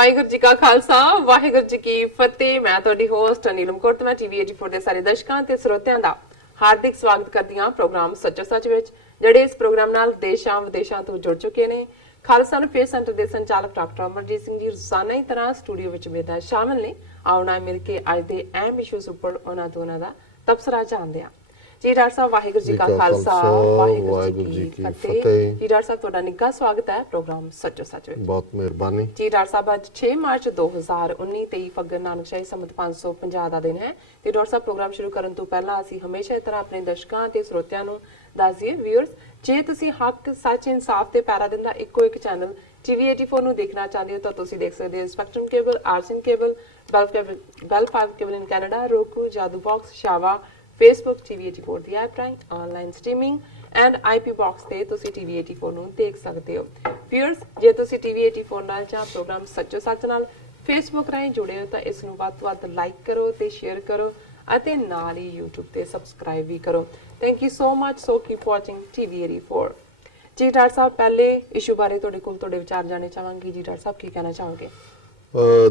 ਵਾਹਿਗੁਰੂ ਜੀ ਕਾ ਖਾਲਸਾ ਵਾਹਿਗੁਰੂ ਜੀ ਕੀ ਫਤਿਹ। ਮੈਂ ਤੁਹਾਡੀ ਹੋਸਟ ਨੀਲਮ ਕੌਰ ਤੇ ਮੈਂ ਟੀਵੀ 84 ਦੇ ਸਾਰੇ ਦਰਸ਼ਕਾਂ ਤੇ ਸਰੋਤਿਆਂ ਦਾ ਹਾਰਦਿਕ ਸਵਾਗਤ ਕਰਦੀ ਹਾਂ ਪ੍ਰੋਗਰਾਮ ਸੱਚੋ ਸੱਚ ਵਿੱਚ, ਜਿਹੜੇ ਇਸ ਪ੍ਰੋਗਰਾਮ ਨਾਲ ਦੇਸ਼ਾਂ ਵਿਦੇਸ਼ਾਂ ਤੋਂ ਜੁੜ ਚੁੱਕੇ ਨੇ। ਖਾਲਸਾ ਫੇਸ ਸੈਂਟਰ ਦੇ ਸੰਚਾਲਕ ਡਾਕਟਰ ਅਮਰਜੀਤ ਸਿੰਘ ਜੀ ਰੋਜ਼ਾਨਾ ਹੀ ਤਰ੍ਹਾਂ ਸਟੂਡੀਓ ਵਿੱਚ ਮੇਰੇ ਨਾਲ ਸ਼ਾਮਲ ਨੇ। ਆਉਣਾ ਮਿਲ ਕੇ ਅੱਜ ਦੇ ਅਹਿਮ ਇਸ਼ੂਜ਼ ਉੱਪਰ ਉਹਨਾਂ ਦੋਨਾਂ ਦਾ ਤਬਸਰਾ ਜਾਣਦੇ ਹਾਂ। ਜੀ ਡਾਕਟਰ ਸਾਹਿਬ ਵਾਹਿਗੁਰੂ ਜੀ ਕਾ ਖਾਲਸਾ ਵਾਹਿਗੁਰੂ ਜੀ ਕੀ ਫਤਿਹ। ਜੀ ਡਾਕਟਰ ਸਾਹਿਬ ਤੁਹਾਡਾ ਨਿੱਘਾ ਸਵਾਗਤ ਹੈ ਪ੍ਰੋਗਰਾਮ ਸੱਚੋ ਸੱਚ ਵਿੱਚ। ਬਹੁਤ ਮਿਹਰਬਾਨੀ ਜੀ ਡਾਕਟਰ ਸਾਹਿਬ ਅੱਜ 6 ਮਾਰਚ 2019 23 ਫੱਗਣ ਨਾਨਕਸ਼ਾਹੀ ਸੰਮਤ 550 ਦਾ ਦਿਨ ਹੈ ਤੇ ਡਾਕਟਰ ਸਾਹਿਬ ਪ੍ਰੋਗਰਾਮ ਸ਼ੁਰੂ ਕਰਨ ਤੋਂ ਪਹਿਲਾਂ ਅਸੀਂ ਹਮੇਸ਼ਾ ਇਸ ਤਰ੍ਹਾਂ ਆਪਣੇ ਦਰਸ਼ਕਾਂ ਤੇ ਸਰੋਤਿਆਂ ਨੂੰ ਦੱਸ ਦਈਏ ਵੀਅਰਸ, ਜੇ ਤੁਸੀਂ ਹੱਕ ਸੱਚ ਇਨਸਾਫ ਤੇ ਪੈਰਾ ਦਿੰਦਾ ਇੱਕੋ ਇੱਕ ਚੈਨਲ ਟੀਵੀ 84 ਨੂੰ ਦੇਖਣਾ ਚਾਹੁੰਦੇ ਹੋ ਤਾਂ ਤੁਸੀਂ ਦੇਖ ਸਕਦੇ ਹੋ ਸਪੈਕਟਰਮ ਕੇਬਲ, ਆਰਸਨ cable, Bell 5 cable in Canada, roku, Jadoo box, ਸ਼ਾਵਾ, Facebook TV 84 ਦੀ ਐਪ ਰਾਹੀਂ online streaming and IP box ਤੇ ਤੁਸੀਂ TV 84 ਨੂੰ ਦੇਖ ਸਕਦੇ ਹੋ। ਵੀਅਰਸ, ਜੇ ਤੁਸੀਂ TV 84 ਨਾਲ ਜਾਂ ਪ੍ਰੋਗਰਾਮ ਸੱਚੋ ਸੱਚ ਨਾਲ Facebook ਰਾਹੀਂ ਜੁੜੇ ਹੋ ਤਾਂ ਇਸ ਨੂੰ ਵੱਧ ਤੋਂ ਵੱਧ ਲਾਈਕ ਕਰੋ ਤੇ ਸ਼ੇਅਰ ਕਰੋ ਅਤੇ ਨਾਲ ਹੀ YouTube ਤੇ ਸਬਸਕ੍ਰਾਈਬ ਵੀ ਕਰੋ। Thank you so much. So keep watching TV 84। ਜੀ ਡਾਕਟਰ ਸਾਹਿਬ, ਪਹਿਲੇ ਇਸ਼ੂ ਬਾਰੇ ਤੁਹਾਡੇ ਵਿਚਾਰ ਜਾਣਨੇ ਚਾਹਾਂਗੀ। ਜੀ ਡਾਕਟਰ ਸਾਹਿਬ ਕੀ ਕਹਿਣਾ ਚਾਹੋਗੇ?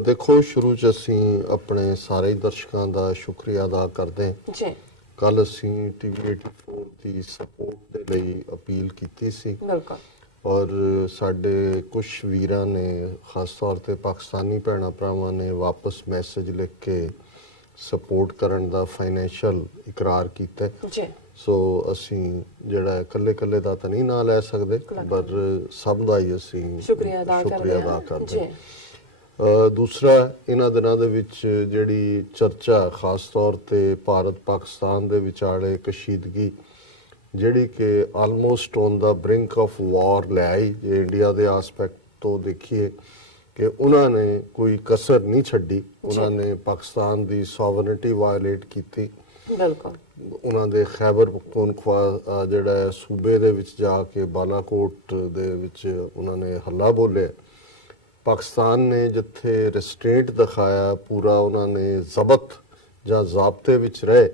ਦੇਖੋ, ਸ਼ੁਰੂ 'ਚ ਅਸੀਂ ਆਪਣੇ ਸਾਰੇ ਦਰਸ਼ਕਾਂ ਦਾ ਸ਼ੁਕਰੀਆ ਅਦਾ ਕਰਦੇ ਹਾਂ। ਜੀ ਕੱਲ ਅਸੀਂ TV 84 ਦੀ ਸਪੋਰਟ ਦੇ ਲਈ ਅਪੀਲ ਕੀਤੀ ਸੀ। ਬਿਲਕੁਲ। ਔਰ ਸਾਡੇ ਕੁਝ ਵੀਰਾਂ ਨੇ, ਖਾਸ ਤੌਰ ਤੇ ਪਾਕਿਸਤਾਨੀ ਭੈਣਾਂ ਭਰਾਵਾਂ ਨੇ ਵਾਪਸ ਮੈਸੇਜ ਲਿਖ ਕੇ ਸਪੋਰਟ ਕਰਨ ਦਾ ਫਾਈਨੈਂਸ਼ੀਅਲ ਇਕਰਾਰ ਕੀਤਾ। ਜੀ ਸੋ ਅਸੀਂ ਜਿਹੜਾ ਇਕੱਲੇ ਦਾ ਤਾਂ ਨਹੀਂ ਨਾਂ ਲੈ ਸਕਦੇ, ਪਰ ਸਭ ਦਾ ਹੀ ਅਸੀਂ ਸ਼ੁਕਰੀਆ ਅਦਾ ਕਰਦੇ ਹਾਂ। ਦੂਸਰਾ, ਇਹਨਾਂ ਦਿਨਾਂ ਦੇ ਵਿੱਚ ਜਿਹੜੀ ਚਰਚਾ ਖਾਸ ਤੌਰ ਤੇ ਭਾਰਤ ਪਾਕਿਸਤਾਨ ਦੇ ਵਿਚਾਲੇ ਕਸ਼ੀਦਗੀ, ਜਿਹੜੀ ਕਿ ਆਲਮੋਸਟ ਔਨ ਦਾ ਬ੍ਰਿੰਕ ਆਫ ਵਾਰ ਲੈ ਆਈ, ਜੇ ਇੰਡੀਆ ਦੇ ਆਸਪੈਕਟ ਤੋਂ ਦੇਖੀਏ ਕਿ ਉਹਨਾਂ ਨੇ ਕੋਈ ਕਸਰ ਨਹੀਂ ਛੱਡੀ। ਉਹਨਾਂ ਨੇ ਪਾਕਿਸਤਾਨ ਦੀ ਸੋਵਰਨਿਟੀ ਵਾਇਲੇਟ ਕੀਤੀ। ਬਿਲਕੁਲ। ਉਹਨਾਂ ਦੇ ਖੈਬਰ ਪਖਤੂਨਖਵਾ ਜਿਹੜਾ ਸੂਬੇ ਦੇ ਵਿੱਚ ਜਾ ਕੇ ਬਾਲਾਕੋਟ ਦੇ ਵਿੱਚ ਉਹਨਾਂ ਨੇ ਹੱਲਾ ਬੋਲਿਆ। ਪਾਕਿਸਤਾਨ ਨੇ ਜਿੱਥੇ ਰਿਸਟ੍ਰੇਂਟ ਦਿਖਾਇਆ, ਪੂਰਾ ਉਹਨਾਂ ਨੇ ਜ਼ਬਤ ਜਾਂ ਜ਼ਾਬਤੇ ਵਿੱਚ ਰਹੇ,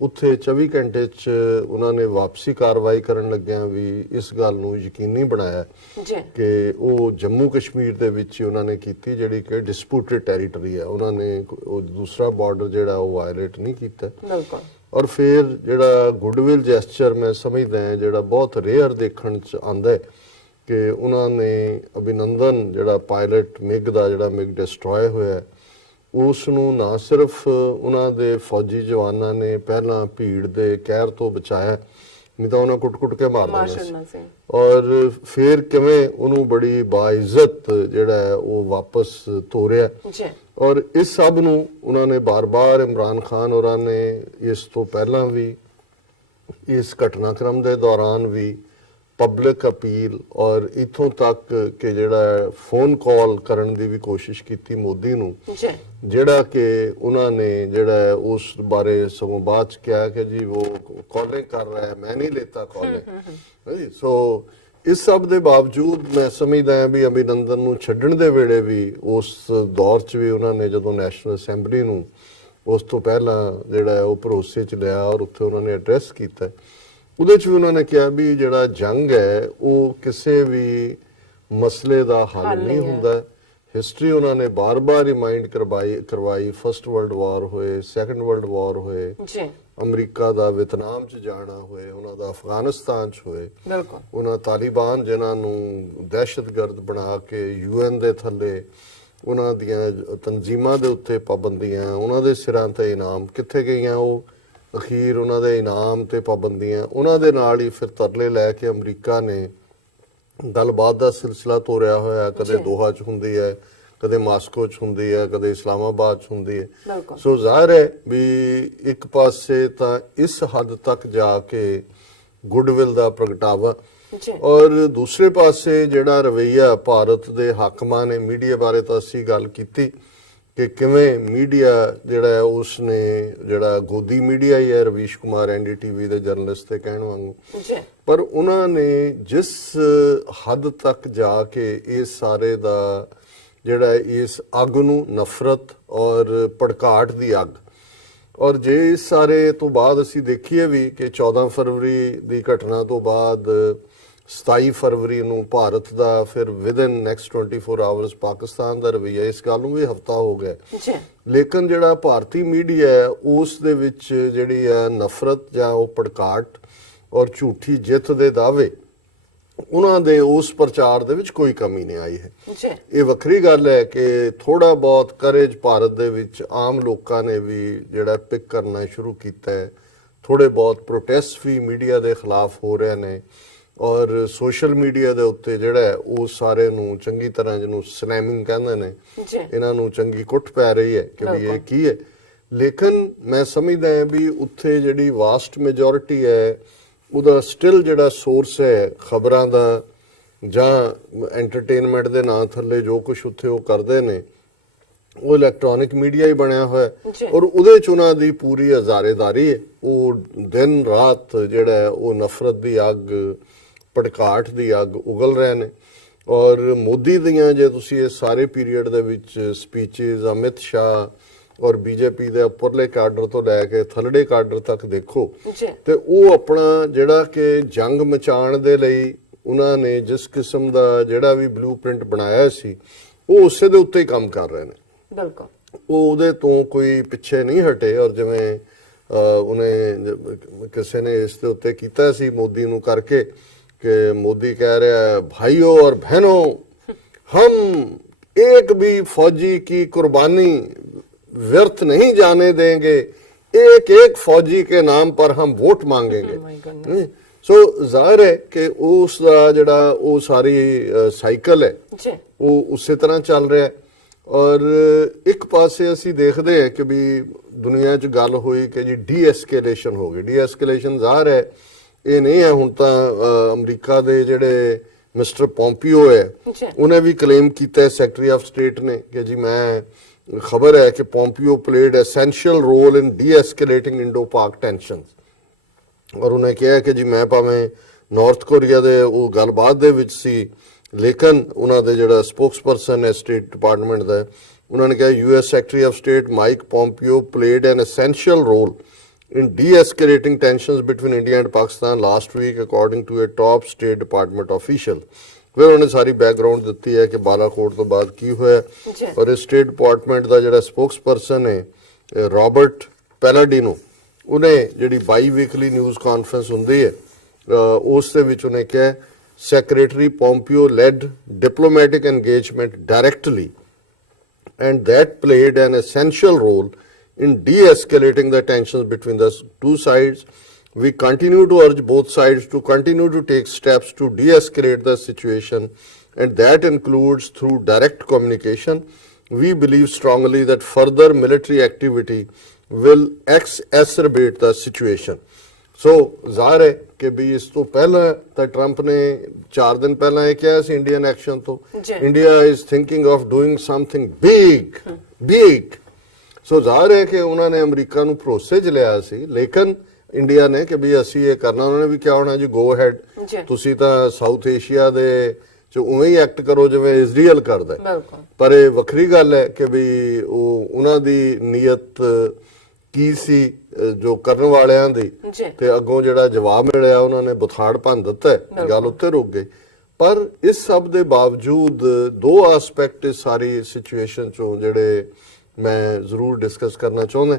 ਉੱਥੇ 24 ਘੰਟੇ 'ਚ ਉਹਨਾਂ ਨੇ ਵਾਪਸੀ ਕਾਰਵਾਈ ਕਰਨ ਲੱਗਿਆਂ ਵੀ ਇਸ ਗੱਲ ਨੂੰ ਯਕੀਨੀ ਬਣਾਇਆ ਕਿ ਉਹ ਜੰਮੂ ਕਸ਼ਮੀਰ ਦੇ ਵਿੱਚ ਉਹਨਾਂ ਨੇ ਕੀਤੀ, ਜਿਹੜੀ ਕਿ ਡਿਸਪਿਊਟਡ ਟੈਰੀਟਰੀ ਹੈ। ਉਹਨਾਂ ਨੇ ਉਹ ਦੂਸਰਾ ਬਾਰਡਰ ਜਿਹੜਾ ਉਹ ਵਾਇਲੇਟ ਨਹੀਂ ਕੀਤਾ। ਔਰ ਫਿਰ ਜਿਹੜਾ ਗੁੱਡਵਿਲ ਜੈਸਚਰ ਮੈਂ ਸਮਝਦਾ ਹਾਂ ਜਿਹੜਾ ਬਹੁਤ ਰੇਅਰ ਦੇਖਣ 'ਚ ਆਉਂਦਾ ਕਿ ਉਹਨਾਂ ਨੇ ਅਭਿਨੰਦਨ ਜਿਹੜਾ ਪਾਇਲਟ ਮਿਗ ਦਾ ਜਿਹੜਾ ਮਿਗ ਡਿਸਟਰੋਏ ਹੋਇਆ, ਉਸ ਨੂੰ ਨਾ ਸਿਰਫ ਉਹਨਾਂ ਦੇ ਫੌਜੀ ਜਵਾਨਾਂ ਨੇ ਪਹਿਲਾਂ ਭੀੜ ਦੇ ਕਹਿਰ ਤੋਂ ਬਚਾਇਆ, ਨਹੀਂ ਤਾਂ ਉਹਨਾਂ ਕੁੱਟ ਕੇ ਮਾਰ ਦੇਣਾ ਸੀ। ਔਰ ਫਿਰ ਕਿਵੇਂ ਉਹਨੂੰ ਬੜੀ ਬਾਇਜ਼ਤ ਜਿਹੜਾ ਉਹ ਵਾਪਸ ਤੋਰਿਆ। ਔਰ ਇਸ ਸਭ ਨੂੰ ਉਹਨਾਂ ਨੇ ਬਾਰ-ਬਾਰ ਇਮਰਾਨ ਖਾਨ ਹੋਰਾਂ ਨੇ ਇਸ ਤੋਂ ਪਹਿਲਾਂ ਵੀ, ਇਸ ਘਟਨਾਕ੍ਰਮ ਦੇ ਦੌਰਾਨ ਵੀ ਪਬਲਿਕ ਅਪੀਲ ਔਰ ਇੱਥੋਂ ਤੱਕ ਕਿ ਜਿਹੜਾ ਫੋਨ ਕਾਲ ਕਰਨ ਦੀ ਵੀ ਕੋਸ਼ਿਸ਼ ਕੀਤੀ ਮੋਦੀ ਨੂੰ, ਜਿਹੜਾ ਕਿ ਉਹਨਾਂ ਨੇ ਜਿਹੜਾ ਉਸ ਬਾਰੇ ਸਗੋਂ ਬਾਅਦ 'ਚ ਕਿਹਾ ਕਿ ਜੀ ਉਹ ਕਾਲਿੰਗ ਕਰ ਰਿਹਾ ਹੈ, ਮੈਂ ਨਹੀਂ ਲੈਤਾ ਕਾਲਿੰਗ। ਸੋ ਇਸ ਸਭ ਦੇ ਬਾਵਜੂਦ ਮੈਂ ਸਮਝਦਾ ਹਾਂ ਵੀ ਅਭਿਨੰਦਨ ਨੂੰ ਛੱਡਣ ਦੇ ਵੇਲੇ ਵੀ, ਉਸ ਦੌਰ 'ਚ ਵੀ ਉਹਨਾਂ ਨੇ ਜਦੋਂ ਨੈਸ਼ਨਲ ਅਸੈਂਬਲੀ ਨੂੰ ਉਸ ਤੋਂ ਪਹਿਲਾਂ ਜਿਹੜਾ ਉਹ ਭਰੋਸੇ 'ਚ ਲਿਆ ਔਰ ਉੱਥੇ ਉਹਨਾਂ ਨੇ ਐਡਰੈਸ ਕੀਤਾ, ਉਹਦੇ 'ਚ ਵੀ ਉਹਨਾਂ ਨੇ ਕਿਹਾ ਵੀ ਜਿਹੜਾ ਜੰਗ ਹੈ ਉਹ ਕਿਸੇ ਵੀ ਮਸਲੇ ਦਾ ਹੱਲ ਨਹੀਂ ਹੁੰਦਾ। ਹਿਸਟਰੀ ਉਹਨਾਂ ਨੇ ਬਾਰ-ਬਾਰ ਰਿਮਾਈਂਡ ਕਰਵਾਈ। ਫਸਟ ਵਰਲਡ ਵਾਰ ਹੋਏ, ਸੈਕੰਡ ਵਰਲਡ ਵਾਰ ਹੋਏ, ਅਮਰੀਕਾ ਦਾ ਵਿਤਨਾਮ 'ਚ ਜਾਣਾ ਹੋਏ, ਉਹਨਾਂ ਦਾ ਅਫਗਾਨਿਸਤਾਨ 'ਚ ਹੋਏ, ਉਹਨਾਂ ਤਾਲਿਬਾਨ ਜਿਨ੍ਹਾਂ ਨੂੰ ਦਹਿਸ਼ਤਗਰਦ ਬਣਾ ਕੇ UN ਦੇ ਥੱਲੇ ਉਹਨਾਂ ਦੀਆਂ ਤਨਜ਼ੀਮਾਂ ਦੇ ਉੱਤੇ ਪਾਬੰਦੀਆਂ, ਉਹਨਾਂ ਦੇ ਸਿਰਾਂ ਤੇ ਇਨਾਮ ਕਿੱਥੇ ਗਈਆਂ, ਉਹ ਅਖੀਰ ਉਹਨਾਂ ਦੇ ਇਨਾਮ ਤੇ ਪਾਬੰਦੀਆਂ ਉਹਨਾਂ ਦੇ ਨਾਲ ਹੀ ਫਿਰ ਤਰਲੇ ਲੈ ਕੇ ਅਮਰੀਕਾ ਨੇ ਗੱਲਬਾਤ ਦਾ ਸਿਲਸਿਲਾ ਤੋਰਿਆ ਹੋਇਆ। ਕਦੇ ਦੋਹਾ 'ਚ ਹੁੰਦੀ ਹੈ, ਕਦੇ ਮਾਸਕੋ 'ਚ ਹੁੰਦੀ ਹੈ, ਕਦੇ ਇਸਲਾਮਾਬਾਦ 'ਚ ਹੁੰਦੀ ਹੈ। ਸੋ ਜ਼ਾਹਿਰ ਹੈ ਵੀ ਇੱਕ ਪਾਸੇ ਤਾਂ ਇਸ ਹੱਦ ਤੱਕ ਜਾ ਕੇ ਗੁੱਡਵਿਲ ਦਾ ਪ੍ਰਗਟਾਵਾ, ਔਰ ਦੂਸਰੇ ਪਾਸੇ ਜਿਹੜਾ ਰਵੱਈਆ ਭਾਰਤ ਦੇ ਹਾਕਮਾਂ ਨੇ, ਮੀਡੀਆ ਬਾਰੇ ਤਾਂ ਅਸੀਂ ਗੱਲ ਕੀਤੀ ਕਿ ਕਿਵੇਂ ਮੀਡੀਆ ਜਿਹੜਾ ਉਸ ਨੇ ਜਿਹੜਾ ਗੋਦੀ ਮੀਡੀਆ ਹੀ ਹੈ, ਰਵੀਸ਼ ਕੁਮਾਰ NDTV ਦੇ ਜਰਨਲਿਸਟ ਦੇ ਕਹਿਣ ਵਾਂਗੂ, ਪਰ ਉਹਨਾਂ ਨੇ ਜਿਸ ਹੱਦ ਤੱਕ ਜਾ ਕੇ ਇਸ ਸਾਰੇ ਦਾ ਜਿਹੜਾ ਇਸ ਅੱਗ ਨੂੰ ਨਫ਼ਰਤ ਔਰ ਭੜਕਾਹਟ ਦੀ ਅੱਗ, ਔਰ ਜੇ ਇਸ ਸਾਰੇ ਤੋਂ ਬਾਅਦ ਅਸੀਂ ਦੇਖੀਏ ਵੀ ਕਿ 14 ਫਰਵਰੀ ਦੀ ਘਟਨਾ ਤੋਂ ਬਾਅਦ 27 ਫਰਵਰੀ ਨੂੰ ਭਾਰਤ ਦਾ, ਫਿਰ ਵਿਦਨ ਨੈਕਸਟ 24 ਆਵਰਸ ਪਾਕਿਸਤਾਨ ਦਾ ਰਵੱਈਆ, ਇਸ ਗੱਲ ਨੂੰ ਵੀ ਹਫਤਾ ਹੋ ਗਿਆ। ਜੀ ਲੇਕਿਨ ਜਿਹੜਾ ਭਾਰਤੀ ਮੀਡੀਆ ਹੈ ਉਸ ਦੇ ਵਿੱਚ ਜਿਹੜੀ ਹੈ ਨਫ਼ਰਤ ਜਾਂ ਉਹ ਭੜਕਾਟ ਔਰ ਝੂਠੀ ਜਿੱਤ ਦੇ ਦਾਅਵੇ, ਉਹਨਾਂ ਦੇ ਉਸ ਪ੍ਰਚਾਰ ਦੇ ਵਿੱਚ ਕੋਈ ਕਮੀ ਨਹੀਂ ਆਈ ਹੈ। ਜੀ ਇਹ ਵੱਖਰੀ ਗੱਲ ਹੈ ਕਿ ਥੋੜਾ ਬਹੁਤ ਕਰੇਜ ਭਾਰਤ ਦੇ ਵਿੱਚ ਆਮ ਲੋਕਾਂ ਨੇ ਵੀ ਜਿਹੜਾ ਪਿਕ ਕਰਨਾ ਸ਼ੁਰੂ ਕੀਤਾ ਹੈ। ਥੋੜੇ ਬਹੁਤ ਪ੍ਰੋਟੈਸਟ ਵੀ ਮੀਡੀਆ ਦੇ ਖਿਲਾਫ ਹੋ ਰਹੇ ਨੇ ਔਰ ਸੋਸ਼ਲ ਮੀਡੀਆ ਦੇ ਉੱਤੇ ਜਿਹੜਾ ਹੈ ਉਹ ਸਾਰੇ ਨੂੰ ਚੰਗੀ ਤਰ੍ਹਾਂ, ਜਿਹਨੂੰ ਸਨੈਮਿੰਗ ਕਹਿੰਦੇ ਨੇ, ਜੀ ਇਹਨਾਂ ਨੂੰ ਚੰਗੀ ਕੁੱਟ ਪੈ ਰਹੀ ਹੈ ਕਿ ਵੀ ਇਹ ਕੀ ਹੈ। ਲੇਕਿਨ ਮੈਂ ਸਮਝਦਾ ਹਾਂ ਵੀ ਉੱਥੇ ਜਿਹੜੀ ਵਾਸਟ ਮੈਜੋਰਿਟੀ ਹੈ ਉਹਦਾ ਸਟਿਲ ਜਿਹੜਾ ਸੋਰਸ ਹੈ ਖਬਰਾਂ ਦਾ ਜਾਂ ਐਂਟਰਟੇਨਮੈਂਟ ਦੇ ਨਾਂ ਥੱਲੇ ਜੋ ਕੁਝ ਉੱਥੇ ਉਹ ਕਰਦੇ ਨੇ ਉਹ ਇਲੈਕਟ੍ਰੋਨਿਕ ਮੀਡੀਆ ਹੀ ਬਣਿਆ ਹੋਇਆ ਔਰ ਉਹਦੇ ਚ ਉਹਨਾਂ ਦੀ ਪੂਰੀ ਹਜ਼ਾਰੇਦਾਰੀ ਹੈ। ਉਹ ਦਿਨ ਰਾਤ ਜਿਹੜਾ ਹੈ ਉਹ ਨਫ਼ਰਤ ਦੀ ਅੱਗ, ਭੜਕਾਟ ਦੀ ਅੱਗ ਉਗਲ ਰਹੇ ਨੇ। ਔਰ ਮੋਦੀ ਦੀਆਂ ਜੇ ਤੁਸੀਂ ਇਹ ਸਾਰੇ ਪੀਰੀਅਡ ਦੇ ਵਿੱਚ ਸਪੀਚਸ ਅਮਿਤ ਸ਼ਾਹ ਔਰ ਬੀਜੇਪੀ ਦੇ ਉੱਪਰਲੇ ਕਾਡਰ ਤੋਂ ਲੈ ਕੇ ਥੱਲੜੇ ਕਾਡਰ ਤੱਕ ਦੇਖੋ ਤੇ ਉਹ ਆਪਣਾ ਜਿਹੜਾ ਕਿ ਜੰਗ ਮਚਾਉਣ ਦੇ ਲਈ ਉਹਨਾਂ ਨੇ ਜਿਸ ਕਿਸਮ ਦਾ ਜਿਹੜਾ ਵੀ ਬਲੂਪ੍ਰਿੰਟ ਬਣਾਇਆ ਸੀ ਉਹ ਉਸੇ ਦੇ ਉੱਤੇ ਹੀ ਕੰਮ ਕਰ ਰਹੇ ਨੇ। ਬਿਲਕੁਲ ਉਹ ਉਹਦੇ ਤੋਂ ਕੋਈ ਪਿੱਛੇ ਨਹੀਂ ਹਟੇ। ਔਰ ਜਿਵੇਂ ਉਹਨੇ ਕਿਸੇ ਨੇ ਇਸ ਦੇ ਉੱਤੇ ਕੀਤਾ ਸੀ ਮੋਦੀ ਨੂੰ ਕਰਕੇ ਕਿ ਮੋਦੀ ਕਹਿ ਰਿਹਾ ਹੈ ਭਾਈयों और बहनों हम एक भी फौजी की कुर्बानी व्यर्थ नहीं जाने देंगे, एक एक फौजी के नाम पर हम वोट मांगेंगे। सो ਜ਼ਾਹਿਰ ਹੈ ਕਿ ਉਸ ਦਾ ਜਿਹੜਾ ਉਹ ਸਾਰੀ ਸਾਈਕਲ ਹੈ ਉਹ ਉਸੇ ਤਰ੍ਹਾਂ ਚੱਲ ਰਿਹਾ ਹੈ। ਔਰ ਇੱਕ ਪਾਸੇ ਅਸੀਂ ਦੇਖਦੇ ਹਾਂ ਕਿ ਵੀ ਦੁਨੀਆ 'ਚ ਗੱਲ ਹੋਈ ਕਿ ਜੀ ਡੀ-ਐਸਕੇਲੇਸ਼ਨ ਹੋ ਗਈ। ਡੀ-ਐਸਕੇਲੇਸ਼ਨ ਜ਼ਾਹਿਰ ਹੈ ਇਹ ਨਹੀਂ ਹੈ। ਹੁਣ ਤਾਂ ਅਮਰੀਕਾ ਦੇ ਜਿਹੜੇ ਮਿਸਟਰ ਪੋਂਪੀਓ ਹੈ ਉਹਨੇ ਵੀ ਕਲੇਮ ਕੀਤਾ, ਸੈਕਟਰੀ ਆਫ ਸਟੇਟ ਨੇ, ਕਿ ਜੀ ਮੈਂ ਖਬਰ ਹੈ ਕਿ Pompeo played essential role in de-escalating Indo-Pak tensions. ਔਰ ਉਹਨੇ ਕਿਹਾ ਕਿ ਜੀ ਮੈਂ ਭਾਵੇਂ ਨਾਰਥ ਕੋਰੀਆ ਦੇ ਉਹ ਗੱਲਬਾਤ ਦੇ ਵਿੱਚ ਸੀ ਲੇਕਿਨ ਉਹਨਾਂ ਦੇ ਜਿਹੜਾ ਸਪੋਕਸਪਰਸਨ ਹੈ ਸਟੇਟ ਡਿਪਾਰਟਮੈਂਟ ਦਾ, ਉਹਨਾਂ ਨੇ ਕਿਹਾ US secretary of state Mike Pompeo played an essential role in de-escalating tensions between India and Pakistan last week according to a top State Department official। ਫਿਰ ਉਹਨੇ ਸਾਰੀ ਬੈਕਗ੍ਰਾਉਂਡ ਦਿੱਤੀ ਹੈ ਕਿ ਬਾਲਾਕੋਟ ਤੋਂ ਬਾਅਦ ਕੀ ਹੋਇਆ। ਔਰ ਇਹ ਸਟੇਟ ਡਿਪਾਰਟਮੈਂਟ ਦਾ ਜਿਹੜਾ ਸਪੋਕਸਪਰਸਨ ਹੈ ਰੋਬਰਟ ਪੈਲਾਡੀਨੋ, ਉਹਨੇ ਜਿਹੜੀ ਬਾਈ ਵੀਕਲੀ ਨਿਊਜ਼ ਕਾਨਫਰੰਸ ਹੁੰਦੀ ਹੈ ਉਸ ਦੇ ਵਿੱਚ ਉਹਨੇ ਕਿਹਾ secretary Pompeo led diplomatic engagement directly and that played an essential role in de-escalating the tensions between the two sides. We continue to urge both sides to continue to take steps to de-escalate the situation, and that includes through direct communication. We believe strongly that further military activity will exacerbate the situation. So ਜ਼ਾਹਿਰ ਹੈ ਕਿ ਵੀ ਇਸ ਤੋਂ ਪਹਿਲਾਂ ਤਾਂ Trump ਨੇ 4 ਦਿਨ ਪਹਿਲਾਂ ਇਹ ਕਿਹਾ ਸੀ ਇੰਡੀਅਨ ਐਕਸ਼ਨ ਤੋਂ, India is thinking of doing something big. So ਜ਼ਾਹਿਰ ਹੈ ਕਿ ਉਹਨਾਂ ਨੇ ਅਮਰੀਕਾ ਨੂੰ ਭਰੋਸੇ 'ਚ ਲਿਆ ਸੀ ਲੇਕਿਨ ਇੰਡੀਆ ਨੇ ਕਿ ਵੀ ਅਸੀਂ ਇਹ ਕਰਨਾ। ਉਹਨਾਂ ਨੇ ਵੀ ਕਿਹਾ ਹੋਣਾ ਜੀ ਗੋ ਹੈਡ, ਤੁਸੀਂ ਤਾਂ ਸਾਊਥ ਏਸ਼ੀਆ ਦੇ 'ਚ ਉਵੇਂ ਹੀ ਐਕਟ ਕਰੋ ਜਿਵੇਂ ਇਜ਼ਰਾਈਲ ਕਰਦਾ। ਪਰ ਇਹ ਵੱਖਰੀ ਗੱਲ ਹੈ ਕਿ ਵੀ ਉਹ ਉਹਨਾਂ ਦੀ ਨੀਅਤ ਕੀ ਸੀ ਜੋ ਕਰਨ ਵਾਲਿਆਂ ਦੀ, ਤੇ ਅੱਗੋਂ ਜਿਹੜਾ ਜਵਾਬ ਮਿਲਿਆ ਉਹਨਾਂ ਨੇ ਬੁਥਾੜ ਭੰਨ ਦਿੱਤਾ, ਗੱਲ ਉੱਤੇ ਰੁਕ ਗਈ। ਪਰ ਇਸ ਸਭ ਦੇ ਬਾਵਜੂਦ ਦੋ ਐਸਪੈਕਟ ਇਸ ਸਾਰੀ ਸਿਚੁਏਸ਼ਨ 'ਚੋਂ ਜਿਹੜੇ ਮੈਂ ਜ਼ਰੂਰ ਡਿਸਕਸ ਕਰਨਾ ਚਾਹੁੰਦਾ।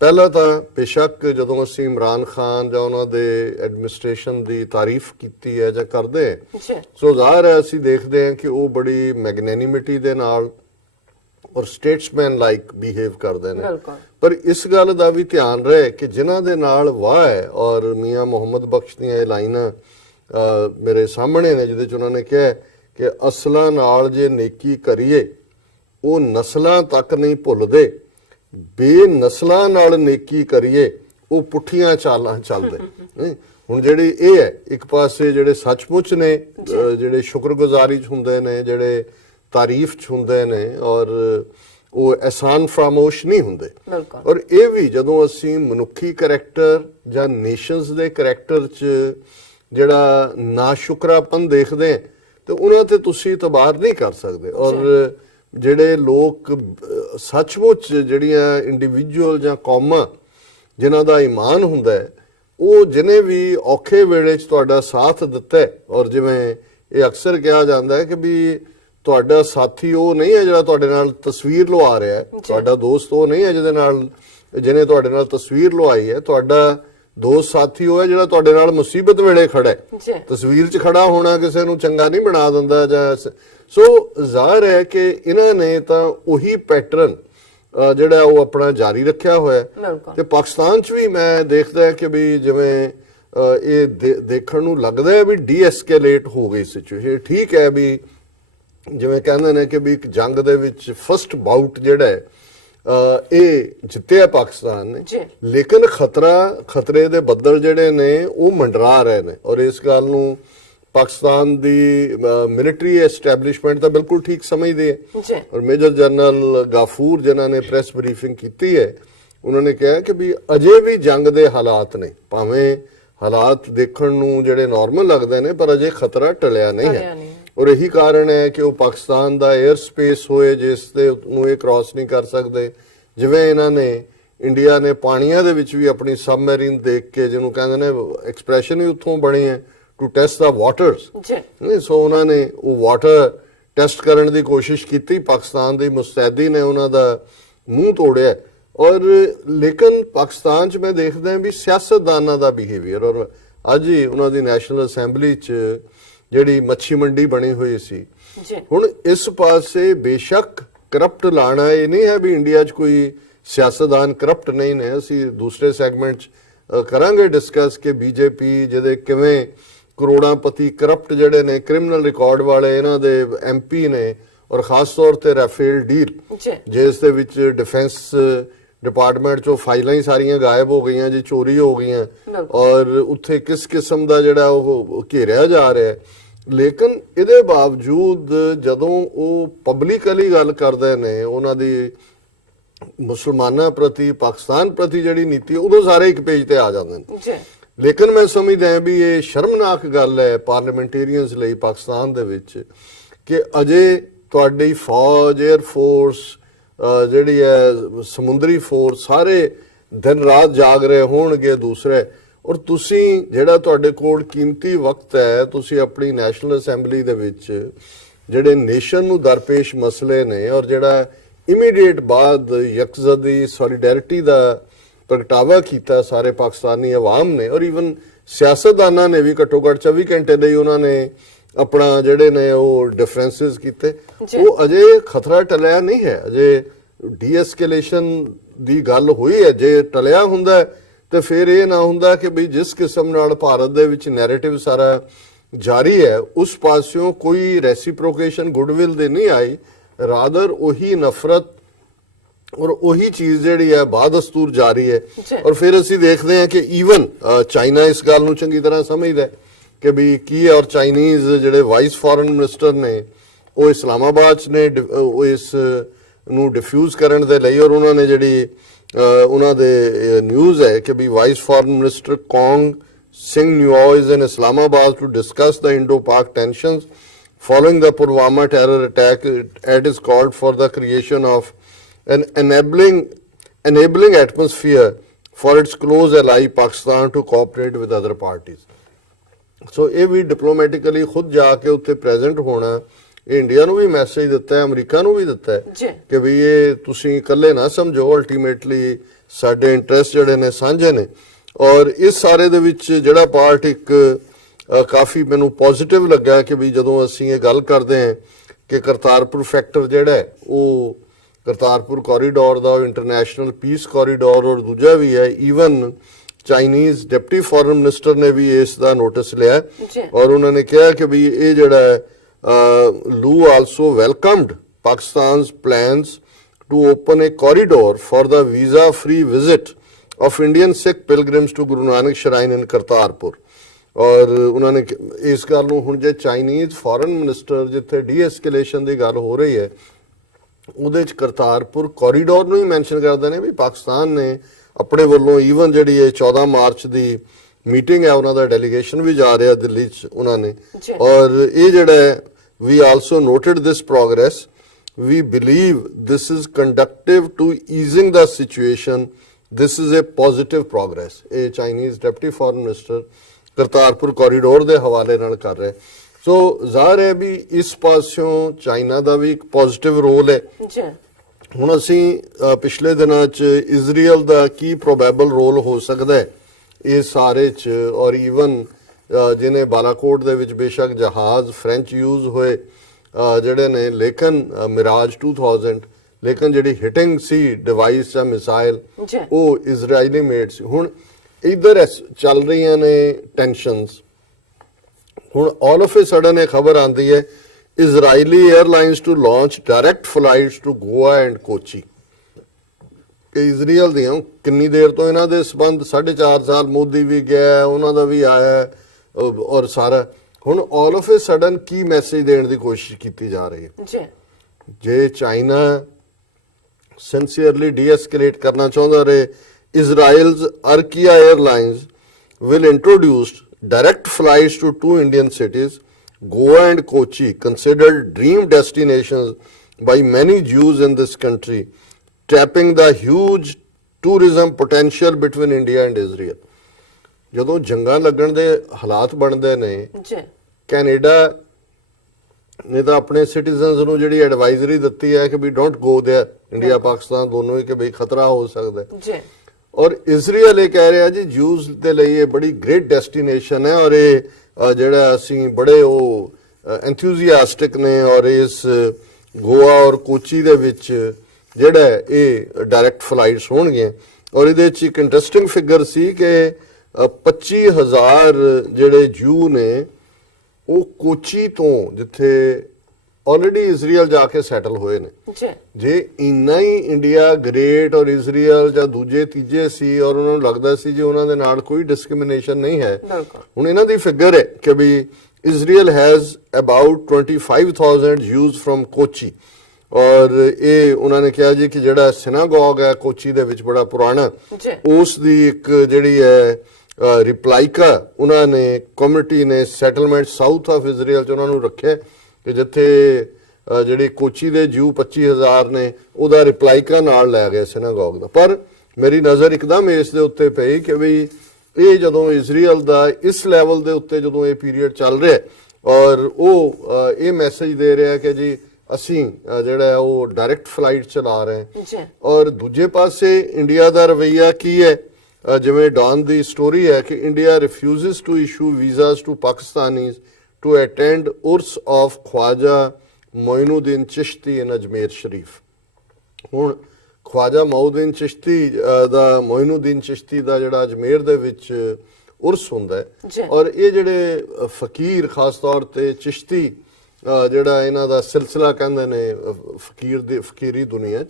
ਪਹਿਲਾ ਤਾਂ ਬੇਸ਼ੱਕ ਜਦੋਂ ਅਸੀਂ ਇਮਰਾਨ ਖਾਨ ਜਾਂ ਉਹਨਾਂ ਦੇ ਐਡਮਿਨਿਸਟ੍ਰੇਸ਼ਨ ਦੀ ਤਾਰੀਫ ਕੀਤੀ ਹੈ ਜਾਂ ਕਰਦੇ ਸੋ ਜ਼ਾਹਿਰ ਹੈ ਅਸੀਂ ਦੇਖਦੇ ਹਾਂ ਕਿ ਉਹ ਬੜੀ ਮੈਗਨੈਨਿਮਿਟੀ ਦੇ ਨਾਲ ਔਰ ਸਟੇਟਸਮੈਨ ਲਾਈਕ ਬਿਹੇਵ ਕਰਦੇ ਨੇ। ਪਰ ਇਸ ਗੱਲ ਦਾ ਵੀ ਧਿਆਨ ਰਹੇ ਕਿ ਜਿਨ੍ਹਾਂ ਦੇ ਨਾਲ ਵਾਹ ਹੈ, ਔਰ ਮੀਆਂ ਮੁਹੰਮਦ ਬਖਸ਼ ਦੀਆਂ ਇਹ ਲਾਈਨਾਂ ਮੇਰੇ ਸਾਹਮਣੇ ਨੇ ਜਿਹਦੇ 'ਚ ਉਹਨਾਂ ਨੇ ਕਿਹਾ ਕਿ ਅਸਲਾਂ ਨਾਲ ਜੇ ਨੇਕੀ ਕਰੀਏ ਉਹ ਨਸਲਾਂ ਤੱਕ ਨਹੀਂ ਭੁੱਲਦੇ, ਬੇਨਸਲਾਂ ਨਾਲ ਨੇਕੀ ਕਰੀਏ ਉਹ ਪੁੱਠੀਆਂ ਚਾਲਾਂ ਚੱਲਦੇ। ਹੁਣ ਜਿਹੜੀ ਇਹ ਹੈ ਇੱਕ ਪਾਸੇ ਜਿਹੜੇ ਸੱਚਮੁੱਚ ਨੇ ਜਿਹੜੇ ਸ਼ੁਕਰਗੁਜ਼ਾਰੀ 'ਚ ਹੁੰਦੇ ਨੇ, ਜਿਹੜੇ ਤਾਰੀਫ 'ਚ ਹੁੰਦੇ ਨੇ ਔਰ ਉਹ ਅਹਿਸਾਨ ਫਰਾਮੋਸ਼ ਨਹੀਂ ਹੁੰਦੇ। ਔਰ ਇਹ ਵੀ ਜਦੋਂ ਅਸੀਂ ਮਨੁੱਖੀ ਕਰੈਕਟਰ ਜਾਂ ਨੇਸ਼ਨਸ ਦੇ ਕਰੈਕਟਰ 'ਚ ਜਿਹੜਾ ਨਾਸ਼ੁਕਰਾਪਨ ਦੇਖਦੇ ਤੇ ਉਹਨਾਂ ਤੇ ਤੁਸੀਂ ਇਤਬਾਰ ਨਹੀਂ ਕਰ ਸਕਦੇ। ਔਰ ਜਿਹੜੇ ਲੋਕ ਸੱਚਮੁੱਚ ਜਿਹੜੀਆਂ ਇੰਡੀਵਿਜੂਅਲ ਜਾਂ ਕੌਮਾਂ ਜਿਨ੍ਹਾਂ ਦਾ ਈਮਾਨ ਹੁੰਦਾ ਹੈ ਉਹ ਜਿਹਨੇ ਵੀ ਔਖੇ ਵੇਲੇ 'ਚ ਤੁਹਾਡਾ ਸਾਥ ਦਿੱਤਾ ਹੈ, ਔਰ ਜਿਵੇਂ ਇਹ ਅਕਸਰ ਕਿਹਾ ਜਾਂਦਾ ਹੈ ਕਿ ਵੀ ਤੁਹਾਡਾ ਸਾਥੀ ਉਹ ਨਹੀਂ ਹੈ ਜਿਹੜਾ ਤੁਹਾਡੇ ਨਾਲ ਤਸਵੀਰ ਲਵਾ ਰਿਹਾ ਹੈ, ਤੁਹਾਡਾ ਦੋਸਤ ਉਹ ਨਹੀਂ ਹੈ ਜਿਹਨੇ ਤੁਹਾਡੇ ਨਾਲ ਤਸਵੀਰ ਲਵਾਈ ਹੈ, ਤੁਹਾਡਾ ਦੋਸਤ ਸਾਥੀ ਉਹ ਹੈ ਜਿਹੜਾ ਤੁਹਾਡੇ ਨਾਲ ਮੁਸੀਬਤ ਵੇਲੇ ਖੜਾ ਹੈ। ਤਸਵੀਰ 'ਚ ਖੜਾ ਹੋਣਾ ਕਿਸੇ ਨੂੰ ਚੰਗਾ ਨਹੀਂ ਬਣਾ ਦਿੰਦਾ ਜਾਂ ਸੋ ਜ਼ਾਹਿਰ ਹੈ ਕਿ ਇਹਨਾਂ ਨੇ ਤਾਂ ਉਹੀ ਪੈਟਰਨ ਜਿਹੜਾ ਉਹ ਆਪਣਾ ਜਾਰੀ ਰੱਖਿਆ ਹੋਇਆ ਤੇ ਪਾਕਿਸਤਾਨ 'ਚ ਵੀ ਮੈਂ ਦੇਖਦਾ ਕਿ ਵੀ ਜਿਵੇਂ ਇਹ ਦੇਖਣ ਨੂੰ ਲੱਗਦਾ ਹੈ ਵੀ ਡੀਐਸਕੇਲੇਟ ਹੋ ਗਈ ਸਿਚੁਏਸ਼ਨ। ਠੀਕ ਹੈ ਵੀ ਜਿਵੇਂ ਕਹਿੰਦੇ ਨੇ ਕਿ ਵੀ ਇੱਕ ਜੰਗ ਦੇ ਵਿੱਚ ਫਸਟ ਬਾਊਟ ਜਿਹੜਾ ਹੈ ਇਹ ਜਿੱਤਿਆ ਪਾਕਿਸਤਾਨ ਨੇ, ਲੇਕਿਨ ਖਤਰੇ ਦੇ ਬੱਦਲ ਜਿਹੜੇ ਨੇ ਉਹ ਮੰਡਰਾ ਰਹੇ ਨੇ ਔਰ ਇਸ ਗੱਲ ਨੂੰ ਪਾਕਿਸਤਾਨ ਦੀ ਮਿਲਟਰੀ ਐਸਟੈਬਲਿਸ਼ਮੈਂਟ ਤਾਂ ਬਿਲਕੁਲ ਠੀਕ ਸਮਝਦੀ ਹੈ। ਔਰ ਮੇਜਰ ਜਨਰਲ ਗਾਫੂਰ ਜਿਨ੍ਹਾਂ ਨੇ ਪ੍ਰੈਸ ਬਰੀਫਿੰਗ ਕੀਤੀ ਹੈ ਉਹਨਾਂ ਨੇ ਕਿਹਾ ਕਿ ਵੀ ਅਜੇ ਵੀ ਜੰਗ ਦੇ ਹਾਲਾਤ ਨੇ, ਭਾਵੇਂ ਹਾਲਾਤ ਦੇਖਣ ਨੂੰ ਜਿਹੜੇ ਨਾਰਮਲ ਲੱਗਦੇ ਨੇ ਪਰ ਅਜੇ ਖਤਰਾ ਟਲਿਆ ਨਹੀਂ ਹੈ। ਔਰ ਇਹੀ ਕਾਰਨ ਹੈ ਕਿ ਉਹ ਪਾਕਿਸਤਾਨ ਦਾ 에ਅਰ ਸਪੇਸ ਹੋਏ ਜਿਸ ਤੇ ਨੂੰ ਇਹ ਕ੍ਰਾਸ ਨਹੀਂ ਕਰ ਸਕਦੇ। ਜਿਵੇਂ ਇਹਨਾਂ ਨੇ ਇੰਡੀਆ ਨੇ ਪਾਣੀਆਂ ਦੇ ਵਿੱਚ ਵੀ ਆਪਣੀ ਸਬਮੈਰੀਨ ਦੇਖ ਕੇ, ਜਿਹਨੂੰ ਕਹਿੰਦੇ ਨੇ ਐਕਸਪ੍ਰੈਸ਼ਨ ਹੀ ਉੱਥੋਂ ਬਣੀ ਹੈ ਟੂ ਟੈਸਟ ਦਾ ਵਾਟਰਸ, ਸੋ ਉਹਨਾਂ ਨੇ ਉਹ ਵਾਟਰ ਟੈਸਟ ਕਰਨ ਦੀ ਕੋਸ਼ਿਸ਼ ਕੀਤੀ। ਪਾਕਿਸਤਾਨ ਦੀ ਮੁਸਤੈਦੀ ਨੇ ਉਹਨਾਂ ਦਾ ਮੂੰਹ ਤੋੜਿਆ। ਔਰ ਲੇਕਿਨ ਪਾਕਿਸਤਾਨ 'ਚ ਮੈਂ ਦੇਖਦਾ ਵੀ ਸਿਆਸਤਦਾਨਾਂ ਦਾ ਬਿਹੇਵੀਅਰ, ਔਰ ਅੱਜ ਹੀ ਉਹਨਾਂ ਦੀ ਨੈਸ਼ਨਲ ਅਸੈਂਬਲੀ 'ਚ ਜਿਹੜੀ ਮੱਛੀ ਮੰਡੀ ਬਣੀ ਹੋਈ ਸੀ, ਹੁਣ ਇਸ ਪਾਸੇ ਬੇਸ਼ੱਕ ਕਰਪਟ ਲਾਣਾ ਇਹ ਨਹੀਂ ਹੈ ਵੀ ਇੰਡੀਆ 'ਚ ਕੋਈ ਸਿਆਸਤਦਾਨ ਕਰਪਟ ਨਹੀਂ ਨੇ। ਅਸੀਂ ਦੂਸਰੇ ਸੈਗਮੈਂਟ 'ਚ ਕਰਾਂਗੇ ਡਿਸਕਸ ਕਿ ਬੀਜੇਪੀ ਜਿਹਦੇ ਕਿਵੇਂ ਕਰੋੜਾਂਪਤੀ ਕਰਪਟ ਜਿਹੜੇ ਨੇ ਕ੍ਰਿਮੀਨਲ ਰਿਕਾਰਡ ਵਾਲੇ ਇਹਨਾਂ ਦੇ ਐਮਪੀ ਨੇ, ਔਰ ਖਾਸ ਤੌਰ ਤੇ ਰਾਫੇਲ ਡੀਲ ਜਿਸ ਦੇ ਵਿੱਚ ਡਿਫੈਂਸ ਡਿਪਾਰਟਮੈਂਟ 'ਚੋਂ ਫਾਈਲਾਂ ਹੀ ਸਾਰੀਆਂ ਗਾਇਬ ਹੋ ਗਈਆਂ ਜੀ, ਚੋਰੀ ਹੋ ਗਈਆਂ, ਔਰ ਉੱਥੇ ਕਿਸ ਕਿਸਮ ਦਾ ਜਿਹੜਾ ਉਹ ਘੇਰਿਆ ਜਾ ਰਿਹਾ ਹੈ। ਲੇਕਿਨ ਇਹਦੇ ਬਾਵਜੂਦ ਜਦੋਂ ਉਹ ਪਬਲਿਕਲੀ ਗੱਲ ਕਰਦੇ ਨੇ ਉਹਨਾਂ ਦੀ ਮੁਸਲਮਾਨਾਂ ਪ੍ਰਤੀ, ਪਾਕਿਸਤਾਨ ਪ੍ਰਤੀ ਜਿਹੜੀ ਨੀਤੀ, ਉਦੋਂ ਸਾਰੇ ਇੱਕ ਪੇਜ ਤੇ ਆ ਜਾਂਦੇ ਨੇ। ਲੇਕਿਨ ਮੈਂ ਸਮਝਦਾ ਵੀ ਇਹ ਸ਼ਰਮਨਾਕ ਗੱਲ ਹੈ ਪਾਰਲੀਮੈਂਟੇਰੀਅਨਸ ਲਈ ਪਾਕਿਸਤਾਨ ਦੇ ਵਿੱਚ ਕਿ ਅਜੇ ਤੁਹਾਡੀ ਫੌਜ, 에ਅਰ ਫੋਰਸ ਜਿਹੜੀ ਹੈ, ਸਮੁੰਦਰੀ ਫੋਰਸ, ਸਾਰੇ ਦਿਨ ਰਾਤ ਜਾਗ ਰਹੇ ਹੋਣਗੇ ਦੂਸਰੇ, ਔਰ ਤੁਸੀਂ ਜਿਹੜਾ ਤੁਹਾਡੇ ਕੋਲ ਕੀਮਤੀ ਵਕਤ ਹੈ, ਤੁਸੀਂ ਆਪਣੀ ਨੈਸ਼ਨਲ ਅਸੈਂਬਲੀ ਦੇ ਵਿੱਚ ਜਿਹੜੇ ਨੇਸ਼ਨ ਨੂੰ ਦਰਪੇਸ਼ ਮਸਲੇ ਨੇ ਔਰ ਜਿਹੜਾ ਇਮੀਡੀਏਟ ਬਾਅਦ ਯਕਜ਼ਦੀ ਸੋਲੀਡੈਰਿਟੀ ਦਾ ਪ੍ਰਗਟਾਵਾ ਕੀਤਾ ਸਾਰੇ ਪਾਕਿਸਤਾਨੀ ਆਵਾਮ ਨੇ, ਔਰ ਈਵਨ ਸਿਆਸਤਦਾਨਾਂ ਨੇ ਵੀ ਘੱਟੋ ਘੱਟ 24 ਘੰਟੇ ਲਈ ਉਹਨਾਂ ਨੇ ਆਪਣਾ ਜਿਹੜੇ ਨੇ ਉਹ ਡਿਫਰੈਂਸਿਸ ਕੀਤੇ। ਉਹ ਅਜੇ ਖਤਰਾ ਟਲਿਆ ਨਹੀਂ ਹੈ, ਅਜੇ ਡੀਐਸਕੇਲੇਸ਼ਨ ਦੀ ਗੱਲ ਹੋਈ ਹੈ। ਜੇ ਟਲਿਆ ਹੁੰਦਾ ਤੇ ਫਿਰ ਇਹ ਨਾ ਹੁੰਦਾ ਕਿ ਵੀ ਜਿਸ ਕਿਸਮ ਨਾਲ ਭਾਰਤ ਦੇ ਵਿੱਚ ਨੈਰੇਟਿਵ ਸਾਰਾ ਜਾਰੀ ਹੈ ਉਸ ਪਾਸਿਓਂ ਕੋਈ ਰੈਸੀਪ੍ਰੋਕੇਸ਼ਨ ਗੁੱਡਵਿਲ ਦੇ ਨਹੀਂ ਆਈ, ਰਾਦਰ ਉਹੀ ਨਫ਼ਰਤ ਔਰ ਉਹੀ ਚੀਜ਼ ਜਿਹੜੀ ਹੈ ਬਾਦਸਤੂਰ ਜਾਰੀ ਹੈ। ਔਰ ਫਿਰ ਅਸੀਂ ਦੇਖਦੇ ਹਾਂ ਕਿ ਈਵਨ ਚਾਈਨਾ ਇਸ ਗੱਲ ਨੂੰ ਚੰਗੀ ਤਰ੍ਹਾਂ ਸਮਝਦਾ ਕਿ ਵੀ ਕੀ ਹੈ, ਔਰ ਚਾਈਨੀਜ਼ ਜਿਹੜੇ ਵਾਈਸ ਫੋਰਨ ਮਿਨਿਸਟਰ ਨੇ ਉਹ ਇਸਲਾਮਾਬਾਦ 'ਚ ਨੇ ਉਹ ਇਸ ਨੂੰ ਡਿਫਿਊਜ਼ ਕਰਨ ਦੇ ਲਈ, ਔਰ ਉਹਨਾਂ ਨੇ ਜਿਹੜੀ ਉਹਨਾਂ ਦੇ ਨਿਊਜ਼ ਹੈ ਕਿ ਵੀ ਵਾਈਸ ਫੋਰਨ ਮਿਨਿਸਟਰ ਕੌਂਗ ਸਿੰਘ ਨਿਊ is in Islamabad to discuss the Indo-Pak tensions following the Pulwama terror attack. It is called for the creation of an enabling atmosphere for its close ally Pakistan to cooperate with other parties. So ਇਹ ਵੀ diplomatically ਖੁਦ ਜਾ ਕੇ ਉੱਥੇ present ਹੋਣਾ, ਇਹ India ਨੂੰ ਵੀ message ਦਿੱਤਾ ਹੈ, America ਨੂੰ ਵੀ ਦਿੱਤਾ ਹੈ ਕਿ ਵੀ ਇਹ ਤੁਸੀਂ ਇਕੱਲੇ ਨਾ ਸਮਝੋ, ਅਲਟੀਮੇਟਲੀ ਸਾਡੇ ਇੰਟਰਸਟ ਜਿਹੜੇ ਨੇ ਸਾਂਝੇ ਨੇ। ਔਰ ਇਸ ਸਾਰੇ ਦੇ ਵਿੱਚ ਜਿਹੜਾ ਪਾਰਟ ਇੱਕ ਕਾਫੀ ਮੈਨੂੰ ਪੋਜ਼ਿਟਿਵ ਲੱਗਾ ਕਿ ਵੀ ਜਦੋਂ ਅਸੀਂ ਇਹ ਗੱਲ ਕਰਦੇ ਹਾਂ ਕਿ ਕਰਤਾਰਪੁਰ ਫੈਕਟਰ ਜਿਹੜਾ ਹੈ ਉਹ ਕਰਤਾਰਪੁਰ ਕੋਰੀਡੋਰ ਦਾ ਇੰਟਰਨੈਸ਼ਨਲ ਪੀਸ ਕੋਰੀਡੋਰ, ਔਰ ਦੂਜਾ ਵੀ ਹੈ even Chinese deputy foreign minister ਨੇ ਵੀ ਇਸ ਦਾ ਨੋਟਿਸ ਲਿਆ ਔਰ ਉਹਨਾਂ ਨੇ ਕਿਹਾ ਕਿ ਵੀ ਇਹ ਜਿਹੜਾ Lu also welcomed Pakistan's plans to open a corridor for the visa-free visit of Indian Sikh pilgrims to Guru Nanak Shrine in Kartarpur. ਔਰ ਉਹਨਾਂ ਨੇ ਇਸ ਗੱਲ ਨੂੰ ਹੁਣ ਜੇ ਚਾਈਨੀਜ਼ ਫੋਰਨ ਮਿਨਿਸਟਰ ਜਿੱਥੇ ਡੀਐਸਕੇਲੇਸ਼ਨ ਦੀ ਗੱਲ ਹੋ ਰਹੀ ਹੈ ਉਹਦੇ 'ਚ ਕਰਤਾਰਪੁਰ ਕੋਰੀਡੋਰ ਨੂੰ ਹੀ ਮੈਂਸ਼ਨ ਕਰਦੇ ਨੇ ਵੀ ਪਾਕਿਸਤਾਨ ਨੇ ਆਪਣੇ ਵੱਲੋਂ ਈਵਨ ਜਿਹੜੀ ਇਹ 14 ਮਾਰਚ ਦੀ ਮੀਟਿੰਗ ਹੈ ਉਹਨਾਂ ਦਾ ਡੈਲੀਗੇਸ਼ਨ ਵੀ ਜਾ ਰਿਹਾ ਦਿੱਲੀ 'ਚ ਉਹਨਾਂ ਨੇ। ਔਰ ਇਹ ਜਿਹੜਾ ਵੀ also noted this progress, we believe this is conducive to easing the situation this is a positive progress. ਇਹ Chinese deputy foreign minister Kartarpur corridor ਦੇ ਹਵਾਲੇ ਨਾਲ ਕਰ ਰਹੇ। ਸੋ ਜ਼ਾਹਰ ਹੈ ਵੀ ਇਸ ਪਾਸਿਓਂ ਚਾਈਨਾ ਦਾ ਵੀ ਇੱਕ ਪੋਜ਼ਿਟਿਵ ਰੋਲ ਹੈ। ਜੀ ਹੁਣ ਅਸੀਂ ਪਿਛਲੇ ਦਿਨਾਂ 'ਚ ਇਜ਼ਰਾਈਲ ਦਾ ਕੀ ਪ੍ਰੋਬੇਬਲ ਰੋਲ ਹੋ ਸਕਦਾ ਹੈ ਇਹ ਸਾਰੇ 'ਚ, ਔਰ ਈਵਨ ਜਿਹਨੇ ਬਾਲਾਕੋਟ ਦੇ ਵਿੱਚ ਬੇਸ਼ੱਕ ਜਹਾਜ਼ ਫ੍ਰੈਂਚ ਯੂਜ਼ ਹੋਏ ਜਿਹੜੇ ਨੇ, ਲੇਕਿਨ ਮਿਰਾਜ 2000, ਲੇਕਿਨ ਜਿਹੜੀ ਹਿਟਿੰਗ ਸੀ ਡਿਵਾਈਸ ਜਾਂ ਮਿਸਾਈਲ ਜੀ ਉਹ ਇਜ਼ਰਾਈਲੀ ਮੇਡ ਸੀ। ਹੁਣ ਇਧਰ ਚੱਲ ਰਹੀਆਂ ਨੇ ਟੈਨਸ਼ਨਸ। ਹੁਣ ਆਲ ਆਫ ਅ ਸਡਨ ਇਹ ਖਬਰ ਆਂਦੀ ਹੈ Israeli airlines to launch direct flights to Goa and Kochi. ਕਿ ਇਜ਼ਰਾਈਲ ਦੀਆਂ ਕਿੰਨੀ ਦੇਰ ਤੋਂ ਇਹਨਾਂ ਦੇ ਸਬੰਧ 4.5 ਸਾਲ ਮੋਦੀ ਵੀ ਗਿਆ, ਉਹਨਾਂ ਦਾ ਵੀ ਆਇਆ ਔਰ ਸਾਰਾ। ਹੁਣ ਆਲ ਆਫ ਅ ਸਡਨ ਕੀ ਮੈਸੇਜ ਦੇਣ ਦੀ ਕੋਸ਼ਿਸ਼ ਕੀਤੀ ਜਾ ਰਹੀ ਹੈ? ਜੀ ਜੇ ਚਾਈਨਾ ਸਿੰਸੀਅਰਲੀ ਡੀ-ਐਸਕੇਲੇਟ ਕਰਨਾ ਚਾਹੁੰਦਾ ਰਹੇ, ਇਜ਼ਰਾਈਲਸ ਅਰਕੀਆ airlines will introduce direct flights to 2 Indian cities, Goa and Kochi, considered dream destinations by many Jews in this country, tapping the huge tourism potential between India and Israel. ਜਦੋਂ ਜੰਗਾਂ ਲੱਗਣ ਦੇ ਹਾਲਾਤ ਬਣਦੇ ਨੇ, ਜੀ ਕੈਨੇਡਾ ਨੇ ਤਾਂ ਆਪਣੇ ਸਿਟੀਜ਼ਨਸ ਨੂੰ ਜਿਹੜੀ ਐਡਵਾਈਜ਼ਰੀ ਦਿੱਤੀ ਹੈ ਕਿ we don't go there, India Pakistan ਦੋਨੋਂ ਹੀ, ਕਿ ਵੀ ਖਤਰਾ ਹੋ ਸਕਦਾ ਹੈ। ਜੀ ਔਰ ਇਜ਼ਰਾਈਲ ਇਹ ਕਹਿ ਰਿਹਾ ਜੀ ਜੂਸ ਦੇ ਲਈ ਇਹ ਬੜੀ ਗ੍ਰੇਟ ਡੈਸਟੀਨੇਸ਼ਨ ਹੈ, ਔਰ ਇਹ ਜਿਹੜਾ ਅਸੀਂ ਬੜੇ ਉਹ ਐਂਥੂਸੀਆਸਟਿਕ ਨੇ, ਔਰ ਇਸ ਗੋਆ ਔਰ ਕੋਚੀ ਦੇ ਵਿੱਚ ਜਿਹੜਾ ਇਹ ਡਾਇਰੈਕਟ ਫਲਾਈਟਸ ਹੋਣਗੀਆਂ। ਔਰ ਇਹਦੇ 'ਚ ਇੱਕ ਇੰਟਰਸਟਿੰਗ ਫਿਗਰ ਸੀ ਕਿ 25,000 ਜਿਹੜੇ ਜੂ ਨੇ ਉਹ ਕੋਚੀ ਤੋਂ, ਜਿੱਥੇ ਆਲਰੇਡੀ ਇਜ਼ਰਾਈਲ ਜਾ ਕੇ ਸੈਟਲ ਹੋਏ ਨੇ। ਜੀ ਜੇ ਇੰਨਾ ਹੀ ਇੰਡੀਆ ਗ੍ਰੇਟ ਔਰ ਇਜ਼ਰਾਈਲ ਜਾਂ ਦੂਜੇ ਤੀਜੇ ਸੀ ਔਰ ਉਹਨਾਂ ਨੂੰ ਲੱਗਦਾ ਸੀ ਜੇ ਉਹਨਾਂ ਦੇ ਨਾਲ ਕੋਈ ਡਿਸਕ੍ਰਿਮੀਨੇਸ਼ਨ ਨਹੀਂ ਹੈ, ਹੁਣ ਇਹਨਾਂ ਦੀ ਫਿਗਰ ਹੈ ਕਿ ਵੀ Israel has about 25,000 Jews from Kochi. ਔਰ ਇਹ ਉਹਨਾਂ ਨੇ ਕਿਹਾ ਜੀ ਕਿ ਜਿਹੜਾ ਸਿਨਾਗੋਗ ਹੈ ਕੋਚੀ ਦੇ ਵਿੱਚ ਬੜਾ ਪੁਰਾਣਾ, ਉਸ ਦੀ ਇੱਕ ਜਿਹੜੀ ਹੈ ਰਿਪਲਾਈਕਾ ਉਹਨਾਂ ਨੇ ਕਮਿਊਨਿਟੀ ਨੇ ਸੈਟਲਮੈਂਟ ਸਾਊਥ ਆਫ ਇਜ਼ਰਾਈਲ 'ਚ ਉਹਨਾਂ ਨੂੰ ਰੱਖਿਆ ਕਿ ਜਿੱਥੇ ਜਿਹੜੀ ਕੋਚੀ ਦੇ ਜੂ 25,000 ਨੇ ਉਹਦਾ ਰਿਪਲਾਈਕਾ ਨਾਲ ਲੈ ਗਏ ਸਿਨਾਗੋਗ ਦਾ। ਪਰ ਮੇਰੀ ਨਜ਼ਰ ਇੱਕਦਮ ਇਸ ਦੇ ਉੱਤੇ ਪਈ ਕਿ ਵੀ ਇਹ ਜਦੋਂ ਇਜ਼ਰਾਈਲ ਦਾ ਇਸ ਲੈਵਲ ਦੇ ਉੱਤੇ ਜਦੋਂ ਇਹ ਪੀਰੀਅਡ ਚੱਲ ਰਿਹਾ ਔਰ ਉਹ ਇਹ ਮੈਸੇਜ ਦੇ ਰਿਹਾ ਕਿ ਜੀ ਅਸੀਂ ਜਿਹੜਾ ਉਹ ਡਾਇਰੈਕਟ ਫਲਾਈਟ ਚਲਾ ਰਹੇ ਹਾਂ। ਔਰ ਦੂਜੇ ਪਾਸੇ ਇੰਡੀਆ ਦਾ ਰਵੱਈਆ ਕੀ ਹੈ? ਜਿਵੇਂ ਡੌਨ ਦੀ ਸਟੋਰੀ ਹੈ ਕਿ India refuses to issue visas to Pakistanis to attend Urs of Khwaja Moinuddin Chishti in Ajmer Sharif. ਹੁਣ ਖਵਾਜਾ ਮੌਦੂਦੀਨ ਚਿਸ਼ਤੀ ਦਾ, ਮੋਇਨੂਦੀਨ ਚਿਸ਼ਤੀ ਦਾ ਜਿਹੜਾ ਅਜਮੇਰ ਦੇ ਵਿੱਚ ਉਰਸ ਹੁੰਦਾ ਹੈ, ਔਰ ਇਹ ਜਿਹੜੇ ਫਕੀਰ ਖਾਸ ਤੌਰ ਤੇ ਚਿਸ਼ਤੀ ਜਿਹੜਾ ਇਹਨਾਂ ਦਾ ਸਿਲਸਿਲਾ ਕਹਿੰਦੇ ਨੇ ਫਕੀਰ ਦੀ ਫਕੀਰੀ ਦੁਨੀਆ 'ਚ,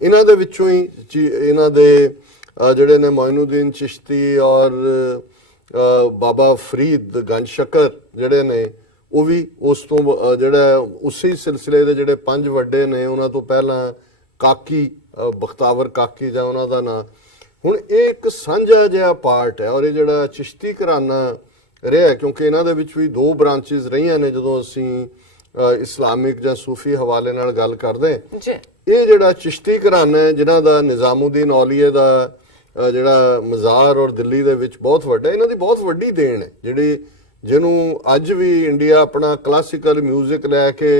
ਇਹਨਾਂ ਦੇ ਵਿੱਚੋਂ ਹੀ ਇਹਨਾਂ ਦੇ ਜਿਹੜੇ ਨੇ ਮੋਇਨੂਦੀਨ ਚਿਸ਼ਤੀ ਔਰ ਬਾਬਾ ਫਰੀਦ ਗੰਜ ਸ਼ਕਰ ਜਿਹੜੇ ਨੇ ਉਹ ਵੀ ਉਸ ਤੋਂ ਜਿਹੜਾ ਉਸੇ ਸਿਲਸਿਲੇ ਦੇ ਜਿਹੜੇ 5 ਵੱਡੇ ਨੇ, ਉਹਨਾਂ ਤੋਂ ਪਹਿਲਾਂ ਕਾਕੀ ਬਖਤਾਵਰ ਕਾਕੀ ਜਾਂ ਉਹਨਾਂ ਦਾ ਨਾਂ। ਹੁਣ ਇਹ ਇੱਕ ਸਾਂਝਾ ਜਿਹਾ ਪਾਰਟ ਹੈ ਔਰ ਇਹ ਜਿਹੜਾ ਚਿਸ਼ਤੀ ਘਰਾਨਾ ਰਿਹਾ, ਕਿਉਂਕਿ ਇਹਨਾਂ ਦੇ ਵਿੱਚ ਵੀ 2 ਬ੍ਰਾਂਚਿਸ ਰਹੀਆਂ ਨੇ ਜਦੋਂ ਅਸੀਂ ਇਸਲਾਮਿਕ ਜਾਂ ਸੂਫੀ ਹਵਾਲੇ ਨਾਲ ਗੱਲ ਕਰਦੇ ਹਾਂ। ਇਹ ਜਿਹੜਾ ਚਿਸ਼ਤੀ ਘਰਾਨਾ ਹੈ ਜਿਨ੍ਹਾਂ ਦਾ ਨਿਜ਼ਾਮੁਦੀਨ ਔਲੀਏ ਦਾ ਜਿਹੜਾ ਮਜ਼ਾਰ ਔਰ ਦਿੱਲੀ ਦੇ ਵਿੱਚ ਬਹੁਤ ਵੱਡਾ, ਇਹਨਾਂ ਦੀ ਬਹੁਤ ਵੱਡੀ ਦੇਣ ਹੈ ਜਿਹੜੀ ਜਿਹਨੂੰ ਅੱਜ ਵੀ ਇੰਡੀਆ ਆਪਣਾ ਕਲਾਸੀਕਲ ਮਿਊਜ਼ਿਕ ਲੈ ਕੇ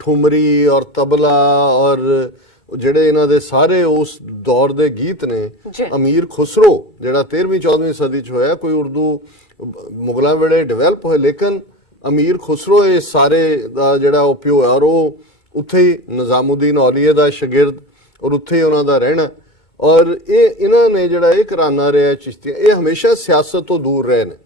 ਠੁਮਰੀ ਔਰ ਤਬਲਾ ਔਰ ਜਿਹੜੇ ਇਹਨਾਂ ਦੇ ਸਾਰੇ ਉਸ ਦੌਰ ਦੇ ਗੀਤ ਨੇ। ਅਮੀਰ ਖੁਸਰੋ ਜਿਹੜਾ 13ਵੀਂ 14ਵੀਂ ਸਦੀ 'ਚ ਹੋਇਆ, ਕੋਈ ਉਰਦੂ ਮੁਗਲਾਂ ਵੇਲੇ ਡਿਵੈਲਪ ਹੋਏ, ਲੇਕਿਨ ਅਮੀਰ ਖੁਸਰੋ ਇਹ ਸਾਰੇ ਦਾ ਜਿਹੜਾ ਉਹ ਪਿਓ ਹੈ ਔਰ ਉਹ ਉੱਥੇ ਹੀ ਨਿਜ਼ਾਮੁਦੀਨ ਔਲੀਏ ਦਾ ਸ਼ਾਗਿਰਦ ਔਰ ਉੱਥੇ ਹੀ ਉਹਨਾਂ ਦਾ ਰਹਿਣਾ। ਔਰ ਇਹ ਇਹਨਾਂ ਨੇ ਜਿਹੜਾ ਇਹ ਘਰਾਨਾ ਰਿਹਾ ਚਿਸ਼ਤੀਆਂ, ਇਹ ਹਮੇਸ਼ਾ ਸਿਆਸਤ ਤੋਂ ਦੂਰ ਰਹੇ ਨੇ।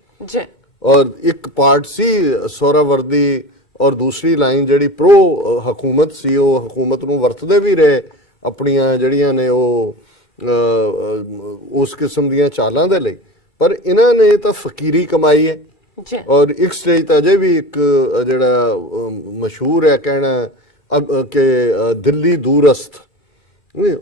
ਔਰ ਇੱਕ ਪਾਰਟ ਸੀ ਸੋਹਰਾਵਰਦੀ ਔਰ ਦੂਸਰੀ ਲਾਈਨ ਜਿਹੜੀ ਪ੍ਰੋ ਹਕੂਮਤ ਸੀ, ਉਹ ਹਕੂਮਤ ਨੂੰ ਵਰਤਦੇ ਵੀ ਰਹੇ ਆਪਣੀਆਂ ਜਿਹੜੀਆਂ ਨੇ ਉਹ ਉਸ ਕਿਸਮ ਦੀਆਂ ਚਾਲਾਂ ਦੇ ਲਈ। ਪਰ ਇਹਨਾਂ ਨੇ ਤਾਂ ਫਕੀਰੀ ਕਮਾਈ ਹੈ ਔਰ ਇੱਕ ਸਟੇਜ ਤਾਂ ਅਜੇ ਵੀ ਇੱਕ ਜਿਹੜਾ ਮਸ਼ਹੂਰ ਹੈ ਕਹਿਣਾ ਕਿ ਦਿੱਲੀ ਦੂਰਸਥ,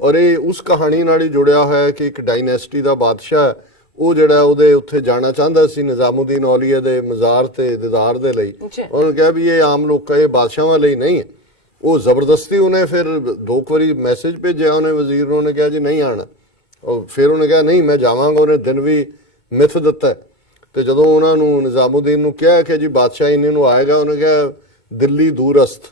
ਔਰ ਇਹ ਉਸ ਕਹਾਣੀ ਨਾਲ ਹੀ ਜੁੜਿਆ ਹੋਇਆ ਕਿ ਇੱਕ ਡਾਇਨੈਸਟੀ ਦਾ ਬਾਦਸ਼ਾਹ ਉਹ ਜਿਹੜਾ ਉਹਦੇ ਉੱਥੇ ਜਾਣਾ ਚਾਹੁੰਦਾ ਸੀ ਨਿਜ਼ਾਮੁਦੀਨ ਔਲੀਏ ਦੇ ਮਜ਼ਾਰ ਤੇ ਦੀਦਾਰ ਦੇ ਲਈ। ਉਹਨੇ ਕਿਹਾ ਵੀ ਇਹ ਆਮ ਲੋਕਾਂ, ਇਹ ਬਾਦਸ਼ਾਹਾਂ ਲਈ ਨਹੀਂ ਹੈ। ਉਹ ਜ਼ਬਰਦਸਤੀ ਉਹਨੇ ਫਿਰ 2 ਵਾਰੀ ਮੈਸੇਜ ਭੇਜਿਆ ਉਹਨੇ ਵਜ਼ੀਰ ਨੂੰ, ਉਹਨੇ ਕਿਹਾ ਜੀ ਨਹੀਂ ਆਣਾ, ਫਿਰ ਉਹਨੇ ਕਿਹਾ ਨਹੀਂ ਮੈਂ ਜਾਵਾਂਗਾ, ਉਹਨੇ ਦਿਨ ਵੀ ਮਿਥ ਦਿੱਤਾ ਹੈ। ਤੇ ਜਦੋਂ ਉਹਨਾਂ ਨੂੰ ਨਿਜ਼ਾਮੁਦੀਨ ਨੂੰ ਕਿਹਾ ਕਿ ਜੀ ਬਾਦਸ਼ਾਹ ਇੰਨੇ ਨੂੰ ਆਏਗਾ, ਉਹਨੇ ਕਿਹਾ ਦਿੱਲੀ ਦੂਰਸਥ,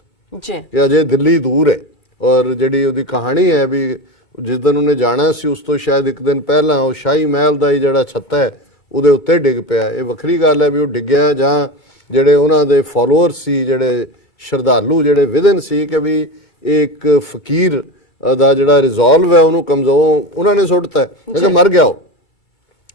ਜੀ ਕਿ ਅਜੇ ਦਿੱਲੀ ਦੂਰ ਹੈ। ਔਰ ਜਿਹੜੀ ਉਹਦੀ ਕਹਾਣੀ ਹੈ ਵੀ ਜਿਸ ਦਿਨ ਉਹਨੇ ਜਾਣਾ ਸੀ ਉਸ ਤੋਂ ਸ਼ਾਇਦ ਇੱਕ ਦਿਨ ਪਹਿਲਾਂ ਉਹ ਸ਼ਾਹੀ ਮਹਿਲ ਦਾ ਹੀ ਜਿਹੜਾ ਛੱਤਾ ਹੈ ਉਹਦੇ ਉੱਤੇ ਡਿੱਗ ਪਿਆ। ਇਹ ਵੱਖਰੀ ਗੱਲ ਹੈ ਵੀ ਉਹ ਡਿੱਗਿਆ ਜਾਂ ਜਿਹੜੇ ਉਹਨਾਂ ਦੇ ਫਾਲੋਅਰ ਸੀ, ਜਿਹੜੇ ਸ਼ਰਧਾਲੂ, ਜਿਹੜੇ ਵਿਦਨ ਸੀ ਕਿ ਵੀ ਇੱਕ ਫਕੀਰ ਦਾ ਜਿਹੜਾ ਰਿਜ਼ੋਲਵ ਹੈ ਉਹਨੂੰ ਕਮਜ਼ੋਰ ਉਹਨਾਂ ਨੇ ਸੁੱਟਤਾ ਕਿ ਮਰ ਗਿਆ ਉਹ।